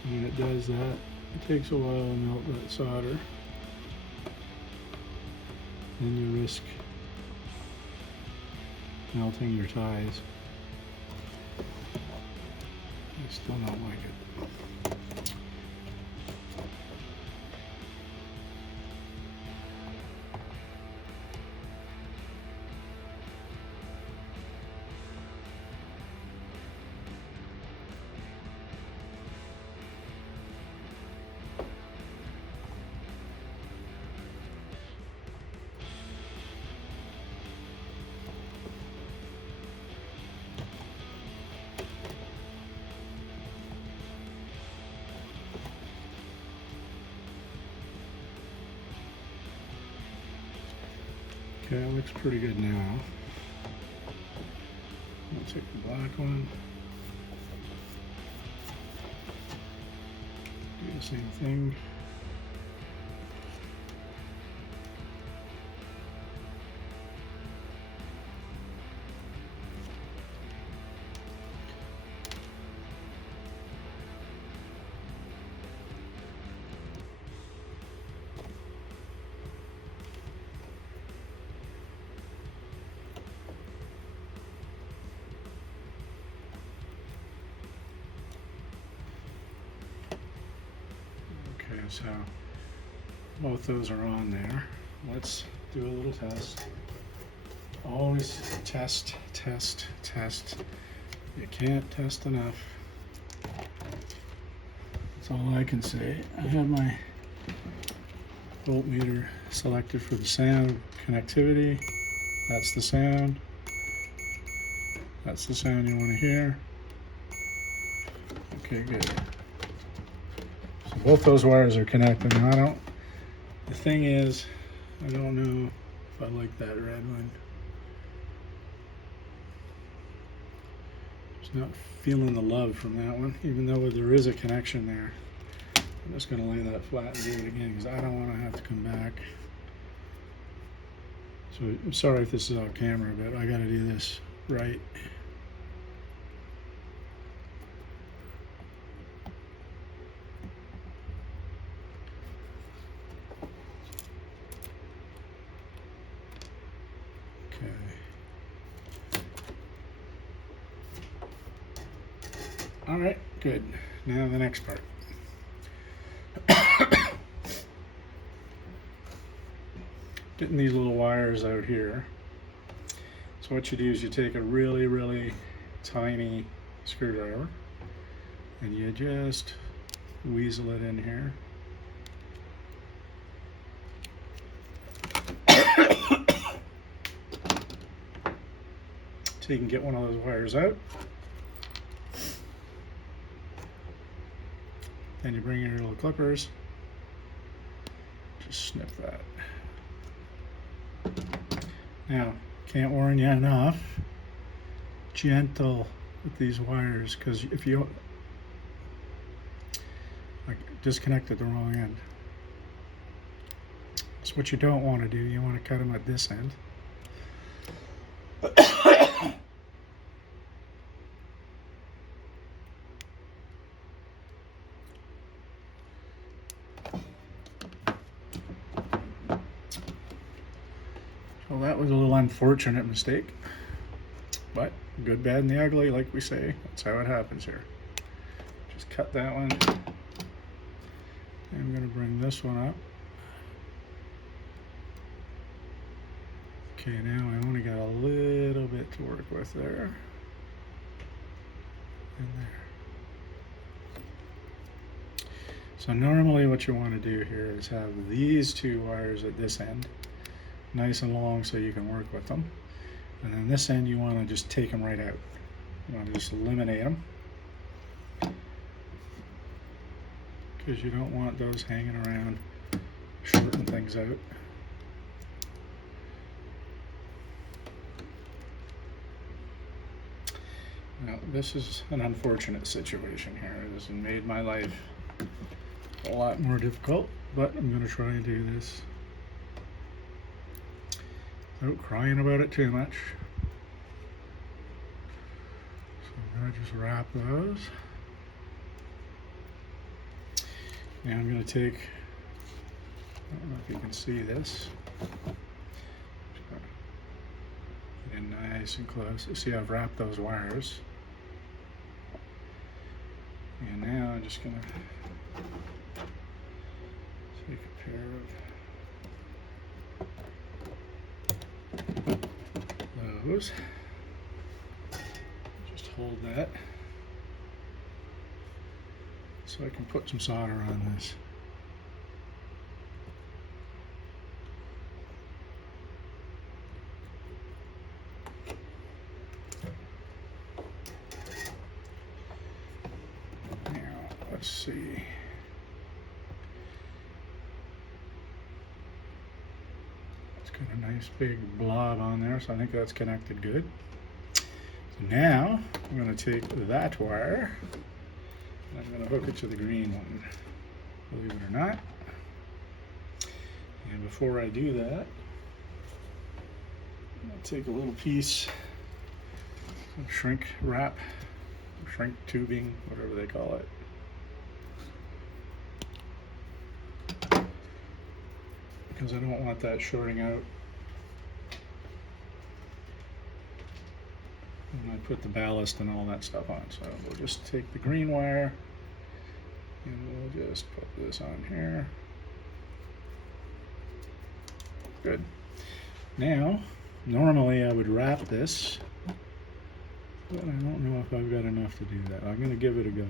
And when it does that, it takes a while to melt that solder. Then you risk melting your ties. I still don't like it. Okay, it looks pretty good now. I'll take the black one. Do the same thing. Okay, so both those are on there. Let's do a little test. Always test, test, test. You can't test enough. That's all I can say. I have my voltmeter selected for the sound connectivity. That's the sound. That's the sound you want to hear. Okay, good. So both those wires are connected. Now the thing is, I don't know if I like that red one. Just not feeling the love from that one, even though there is a connection there. I'm just going to lay that flat and do it again because I don't want to have to come back. So I'm sorry if this is off camera, but I got to do this right. All right, good. Now the next part. Getting these little wires out here. So what you do is you take a really, really tiny screwdriver and you just weasel it in here. So you can get one of those wires out. Then you bring in your little clippers, just snip that. Now, can't warn you enough, gentle with these wires, because if you disconnected the wrong end. That's what you don't want to do. You want to cut them at this end. Well, that was a little unfortunate mistake, but good, bad, and the ugly, like we say. That's how it happens here. Just cut that one. I'm going to bring this one up. Okay, now I only got a little bit to work with there. And there. So normally what you want to do here is have these two wires at this end nice and long so you can work with them. And then this end you want to just take them right out. You want to just eliminate them, because you don't want those hanging around, shorting things out. Now this is an unfortunate situation here. This has made my life a lot more difficult, but I'm going to try and do this without crying about it too much. So I'm going to just wrap those. Now I'm going to take, I don't know if you can see this, get a nice and close. You see I've wrapped those wires. And now I'm just going to take a pair of those. Just hold that so I can put some solder on this. Let's see. It's got a nice big blob on there, so I think that's connected good. So now I'm going to take that wire and I'm going to hook it to the green one, believe it or not. And before I do that, I'm going to take a little piece of shrink wrap, shrink tubing, whatever they call it. Because I don't want that shorting out when I put the ballast and all that stuff on. So we'll just take the green wire and we'll just put this on here. Good. Now, normally I would wrap this, but I don't know if I've got enough to do that. I'm going to give it a go.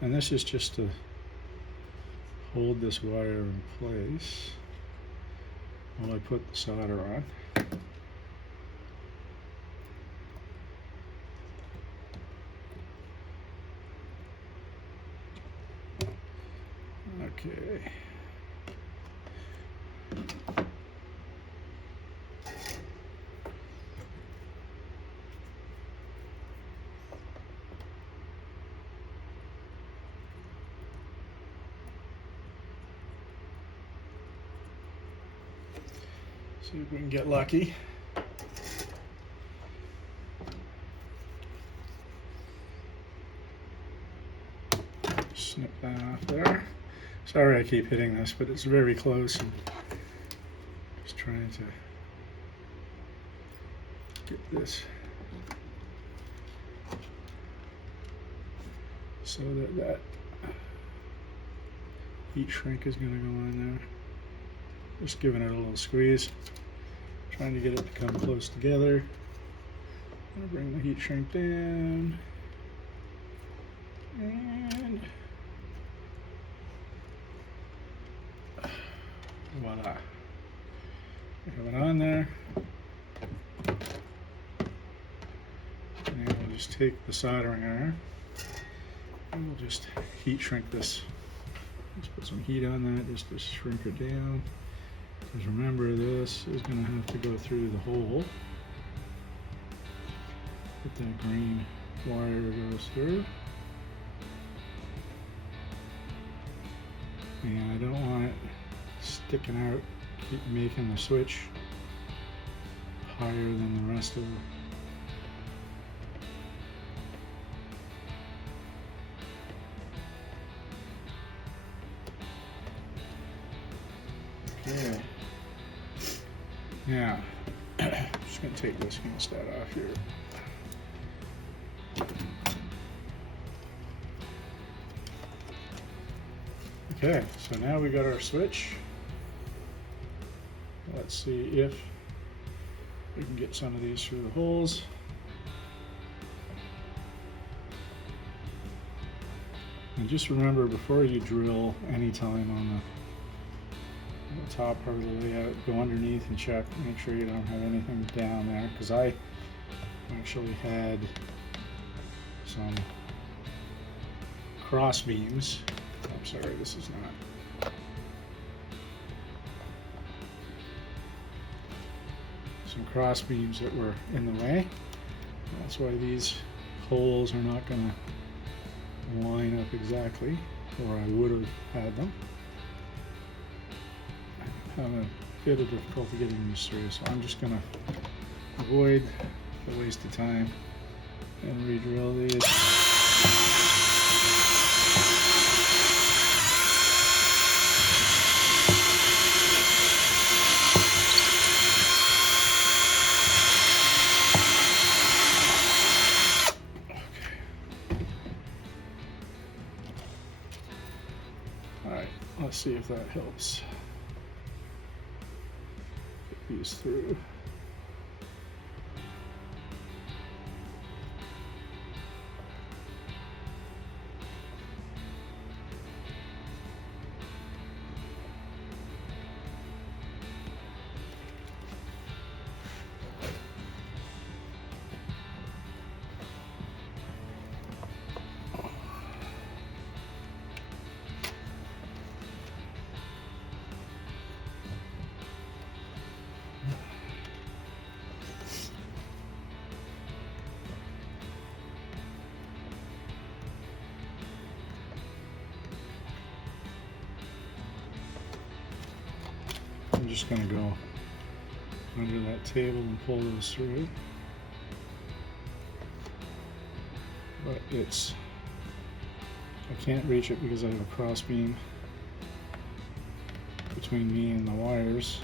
And this is just to hold this wire in place while I put the solder on. Okay. See if we can get lucky. Snip that off there. Sorry I keep hitting this, but it's very close and just trying to get this so that that heat shrink is going to go in there. Just giving it a little squeeze, trying to get it to come close together. I'm going to bring the heat shrink down, and voila. We have it on there. And we'll just take the soldering iron and we'll just heat shrink this. Just put some heat on that just to shrink it down. Because remember, this is going to have to go through the hole that that green wire goes through. And I don't want it sticking out, keep making the switch higher than the rest of it. Okay. Now, I'm just going to take this instead off here. Okay, so now we got our switch. Let's see if we can get some of these through the holes. And just remember, before you drill anytime on the top part of the layout, go underneath and check, make sure you don't have anything down there, because I actually had some cross beams. I'm sorry, this is not. Some cross beams that were in the way. That's why these holes are not going to line up exactly, or I would have had them. I'm having a bit of difficulty getting these through, so I'm just going to avoid the waste of time and re-drill these. Let's see if that helps. Get these through. I'm just going to go under that table and pull those through. But I can't reach it because I have a cross beam between me and the wires.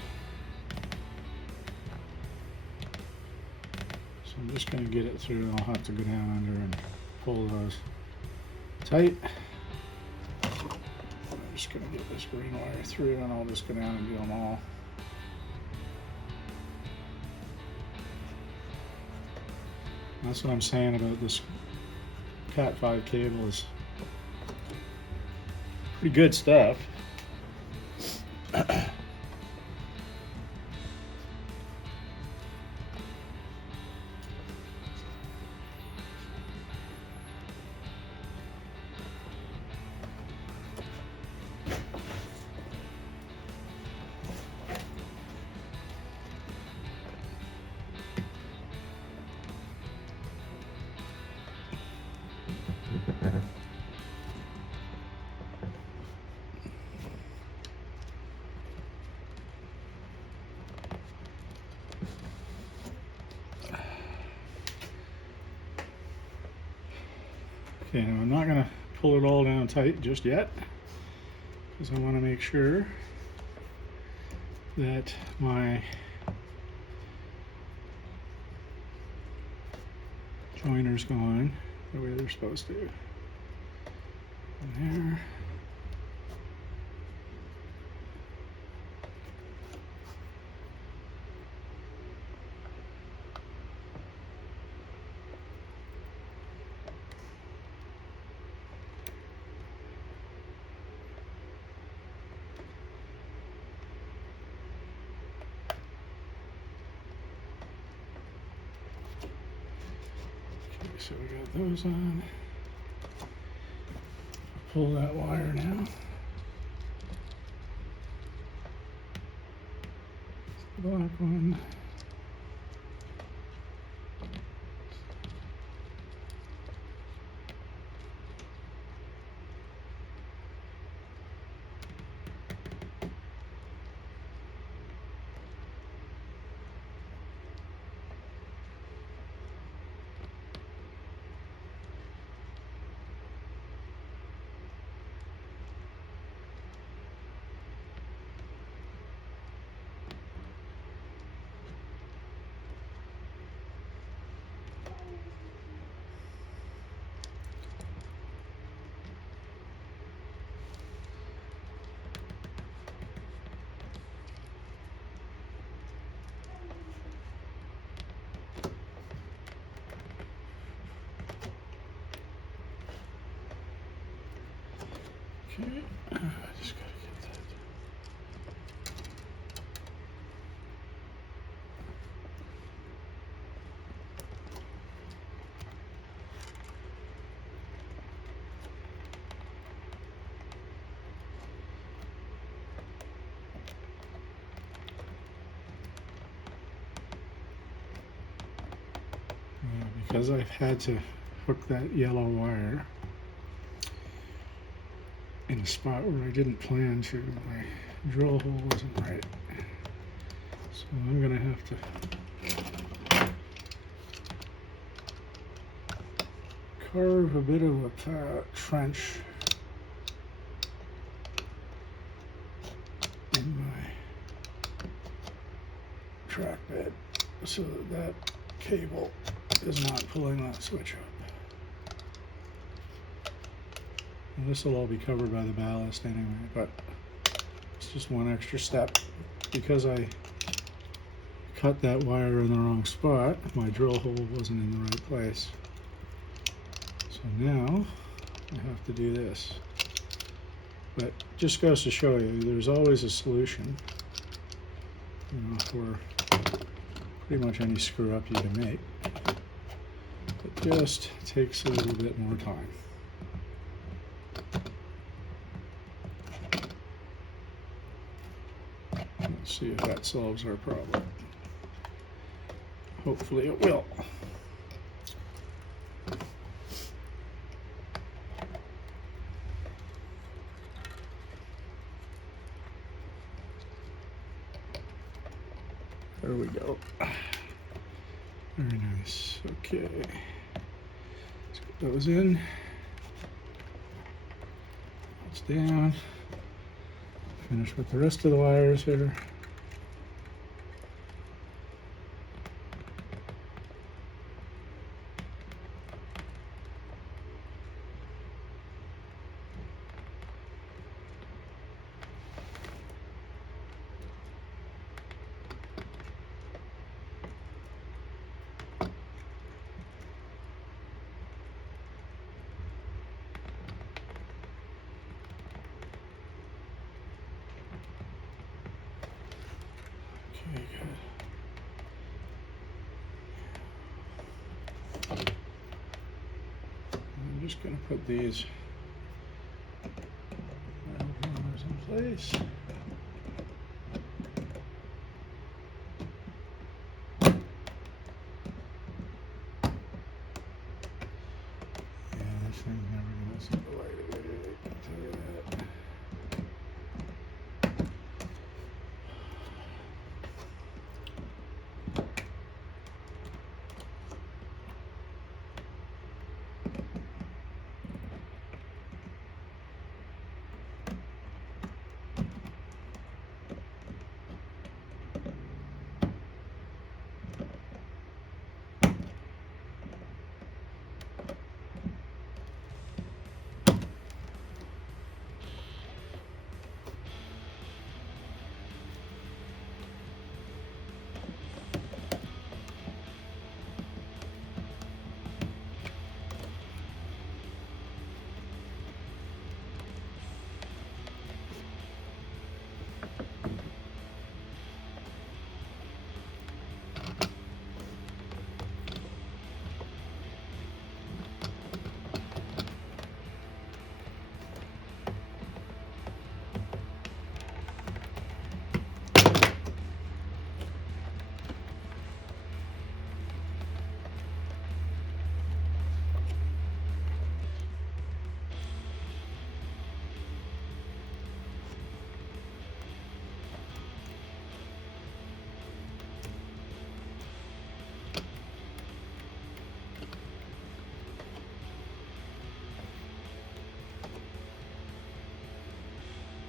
So I'm just going to get it through, and I'll have to go down under and pull those tight. I'm just going to get this green wire through, and I'll just go down and do them all. That's what I'm saying about this Cat 5 cable, is pretty good stuff. Okay, now I'm not going to pull it all down tight just yet, because I want to make sure that my jointer's going the way they're supposed to. And there. So we got those on. Pull that wire now. The black one. Okay, I just gotta get that. Because I've had to hook that yellow wire in a spot where I didn't plan to, my drill hole wasn't right. So I'm gonna have to carve a bit of a trench in my track bed so that that cable is not pulling that switch up. And this will all be covered by the ballast anyway, but It's just one extra step. Because I cut that wire in the wrong spot, my drill hole wasn't in the right place. So now I have to do this. But just goes to show you, there's always a solution, you know, for pretty much any screw up you can make. It just takes a little bit more time. Let's see if that solves our problem. Hopefully it will. There we go. Very nice. Okay. Let's get those in. That's down. Finish with the rest of the wires here. Okay, good. I'm just going to put these wires in place. Yeah, this thing's never going to seem to light away, I can tell you that.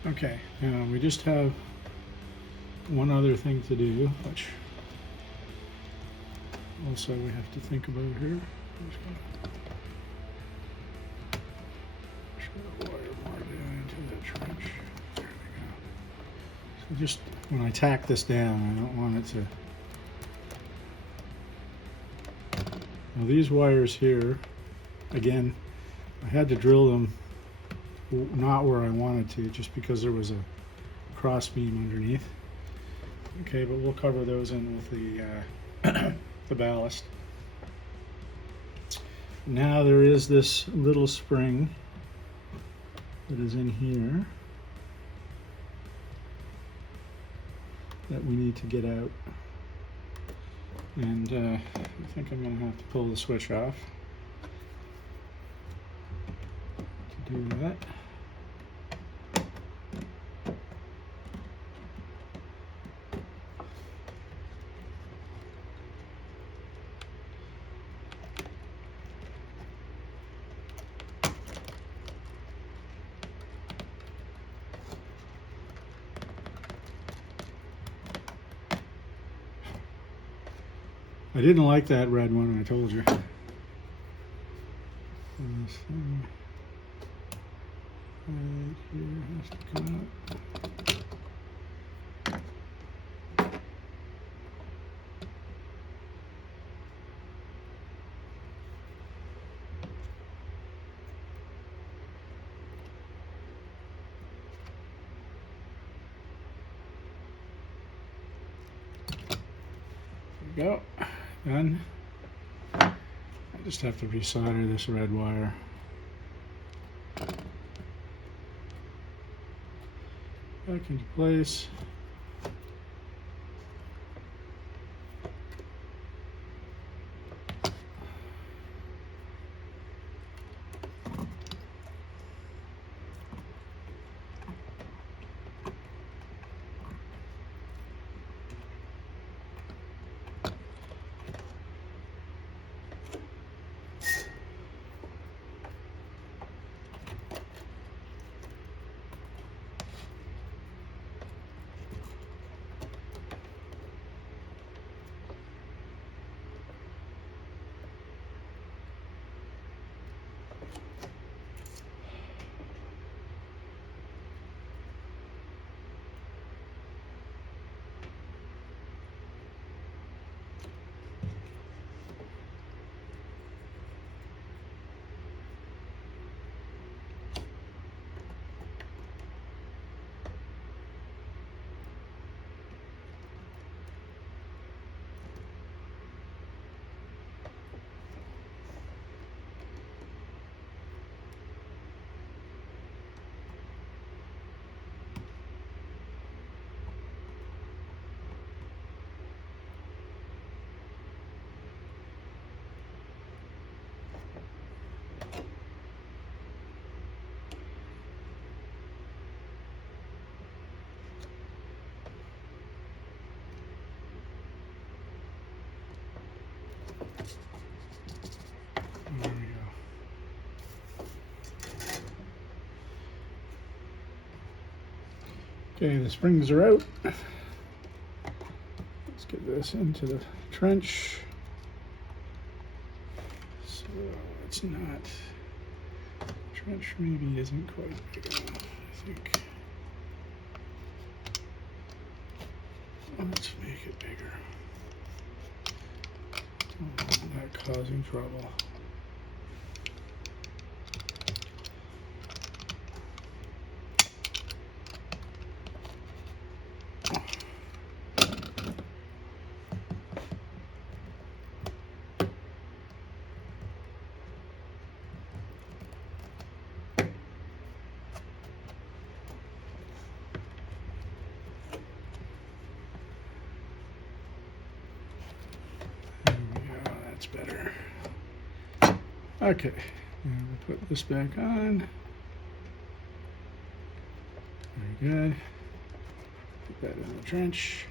Okay, now we just have one other thing to do, which also we have to think about here. I'm just gonna push that wire more down into that trench. There we go. So just when I tack this down, I don't want it to. Now these wires here, again, I had to drill them not where I wanted to, just because there was a cross beam underneath. Okay, but we'll cover those in with the the ballast. Now there is this little spring that is in here that we need to get out, and I think I'm going to have to pull the switch off to do that. I didn't like that red one, I told you. This thing right here has to come out. go. Done. I just have to resolder this red wire. Back into place. There we go. Okay, the springs are out. Let's get this into the trench. So it's not, trench maybe isn't quite big enough, I think. Let's make it bigger. Not causing trouble. That's better. Okay, now we'll put this back on. Very good. Put that in the trench.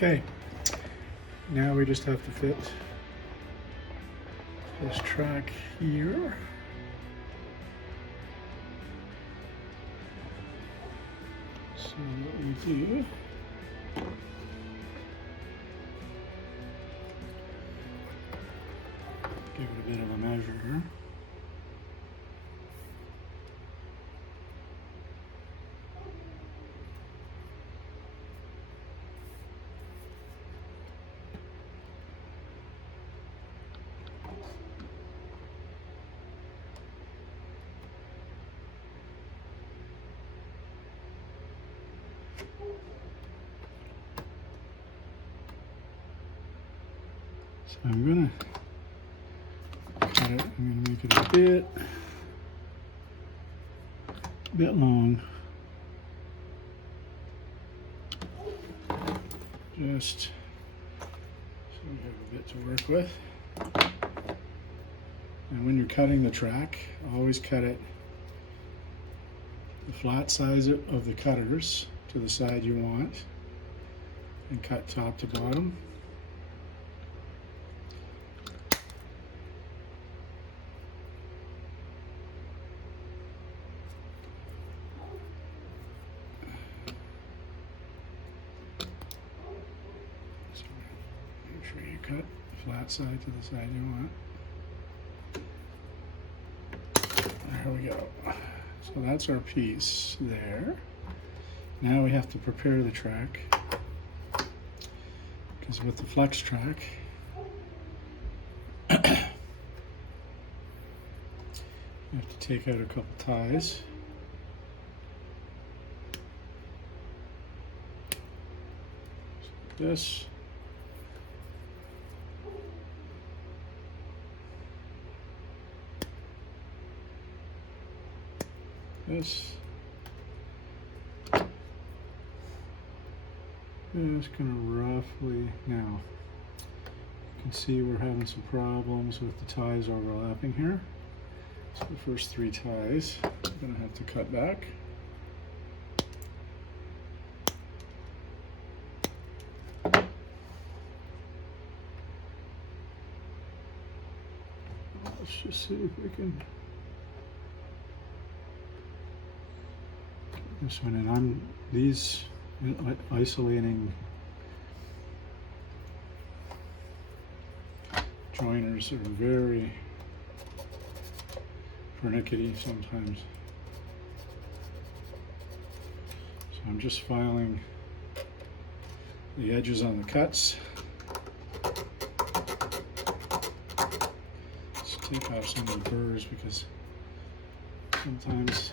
Okay, now we just have to fit this track here. So what we do, give it a bit of a measure. So I'm gonna cut it, I'm gonna make it a bit long. Just so we have a bit to work with. And when you're cutting the track, always cut it the flat size of the cutters to the side you want, and cut top to bottom. So make sure you cut flat side to the side you want. There we go. So that's our piece there. Now we have to prepare the track, because with the flex track, you have to take out a couple ties. This. This. Just gonna roughly, now you can see we're having some problems with the ties overlapping here. So the first 3 ties, I'm gonna have to cut back. Let's just see if we can get this one in. I'm these isolating joiners are very pernickety sometimes. So I'm just filing the edges on the cuts. Just take off some of the burrs, because sometimes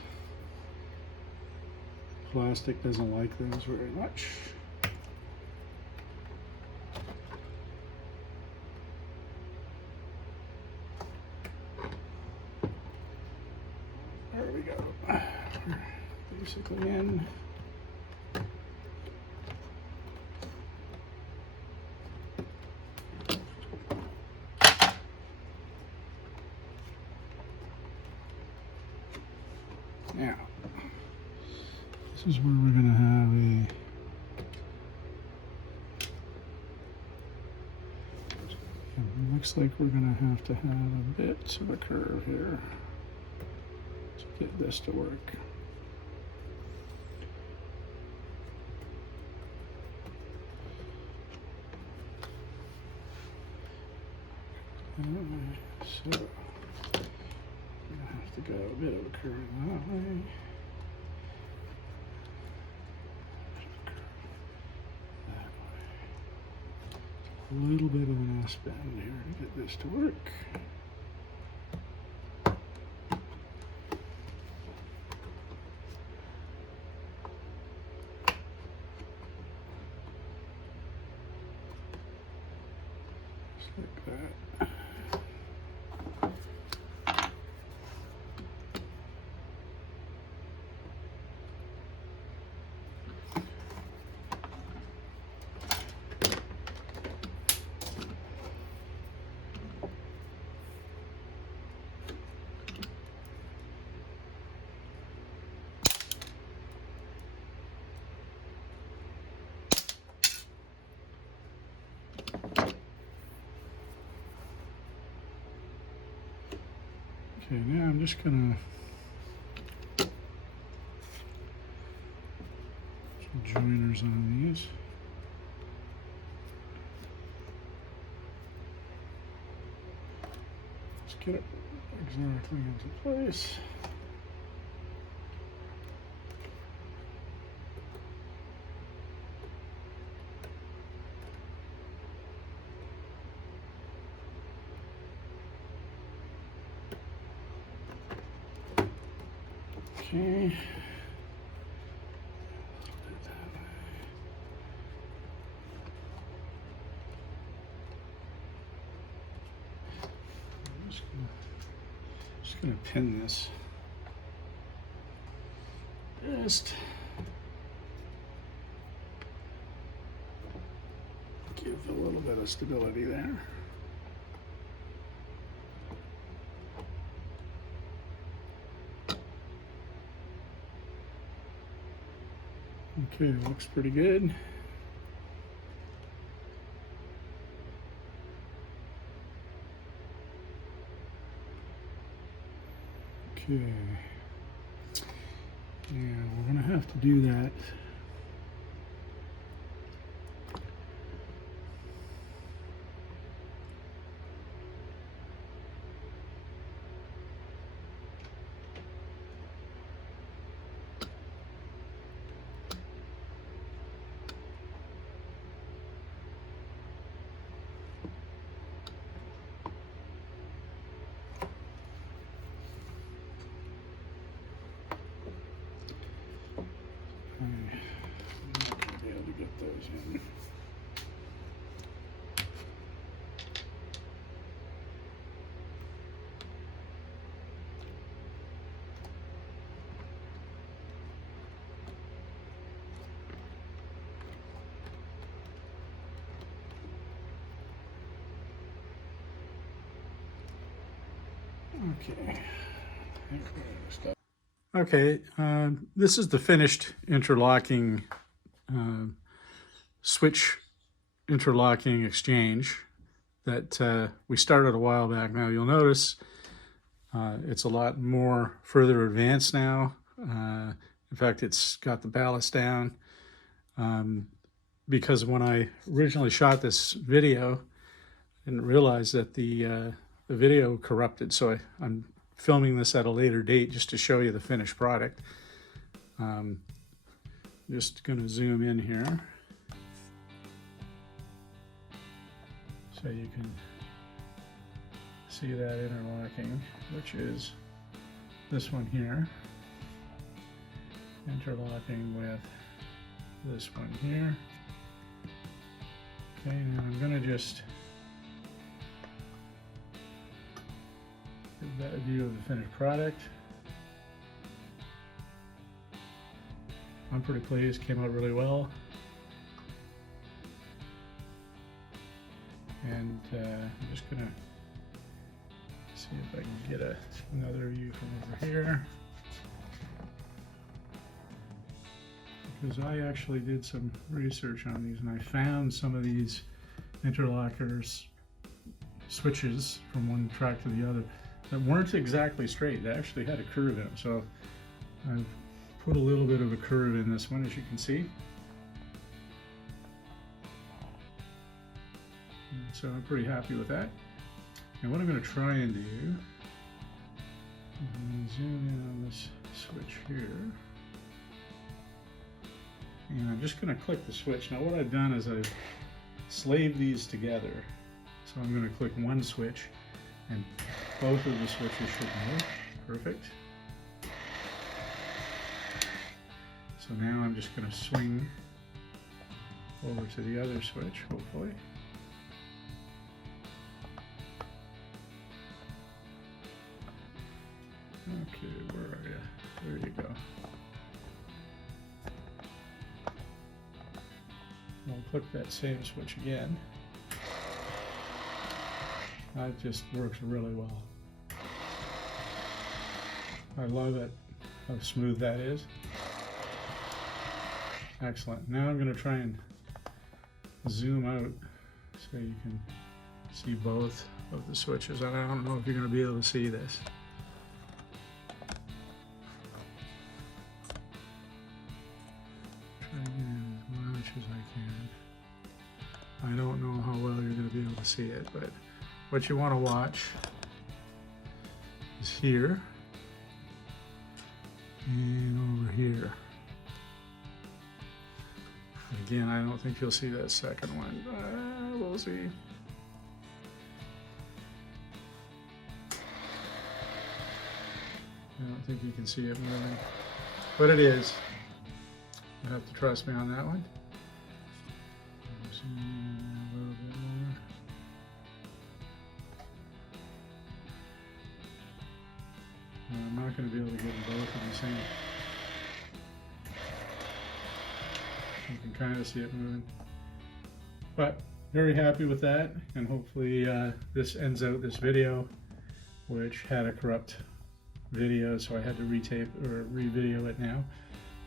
plastic doesn't like those very much. There we go. Basically in. Now, this is where we're going to have it looks like we're going to have a bit of a curve here to get this to work. So, I'm going to have to go a bit of a curve that way. A little bit of an S-bend here to get this to work. Just like that. Okay, now I'm just gonna some joiners on these. Let's get it exactly into place. Okay. Just gonna pin this. Just give a little bit of stability there. Okay, looks pretty good. Okay. Yeah, we're gonna have to do that. I'm not gonna be able to get those in. Okay. Okay, this is the finished interlocking switch interlocking exchange that we started a while back. Now you'll notice it's a lot more further advanced now. In fact, it's got the ballast down because when I originally shot this video, I didn't realize that the video corrupted. So I'm filming this at a later date just to show you the finished product. Just going to zoom in here so you can see that interlocking, which is this one here, interlocking with this one here. Okay, now I'm going to just give that view of the finished product. I'm pretty pleased, came out really well. And I'm just gonna see if I can get another view from over here. Because I actually did some research on these and I found some of these interlockers switches from one track to the other that weren't exactly straight. They actually had a curve in them. So I've put a little bit of a curve in this one, as you can see. And so I'm pretty happy with that. And what I'm going to try and do, I'm going to zoom in on this switch here. And I'm just going to click the switch. Now what I've done is I've slaved these together. So I'm going to click one switch and both of the switches should move. Perfect. So now I'm just going to swing over to the other switch, hopefully. Okay, where are you? There you go. I'll click that same switch again. That just works really well. I love it, how smooth that is. Excellent. Now I'm going to try and zoom out so you can see both of the switches. I don't know if you're going to be able to see this. see it, but what you want to watch is here and over here. Again, I don't think you'll see that second one. We'll see. I don't think you can see it moving, but it is. You have to trust me on that one. A little bit more. I'm not going to be able to get them both in the same. You can kind of see it moving, but very happy with that, and hopefully this ends out this video, which had a corrupt video, so I had to retape or re-video it now,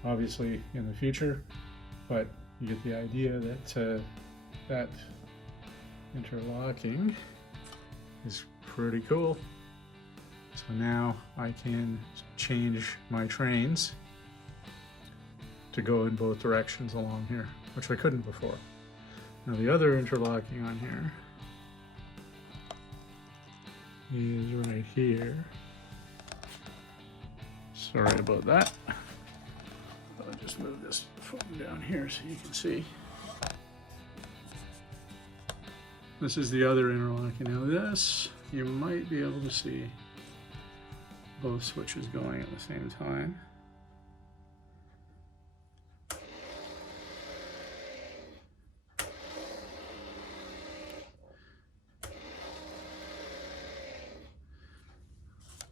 obviously in the future, but you get the idea that that interlocking is pretty cool. So now I can change my trains to go in both directions along here, which I couldn't before. Now the other interlocking on here is right here. Sorry about that. I'll just move this phone down here so you can see. This is the other interlocking. Now this, you might be able to see both switches going at the same time.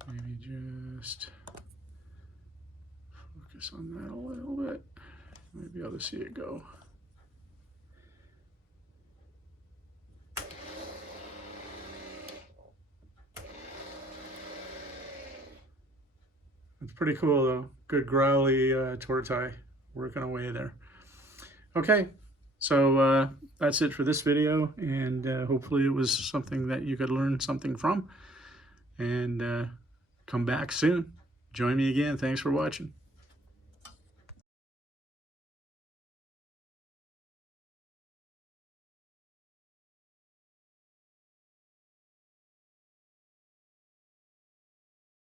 Maybe just focus on that a little bit. Might be able to see it go. It's pretty cool though. Good growly tortai working away there. Okay, so that's it for this video, and hopefully it was something that you could learn something from. And come back soon. Join me again. Thanks for watching.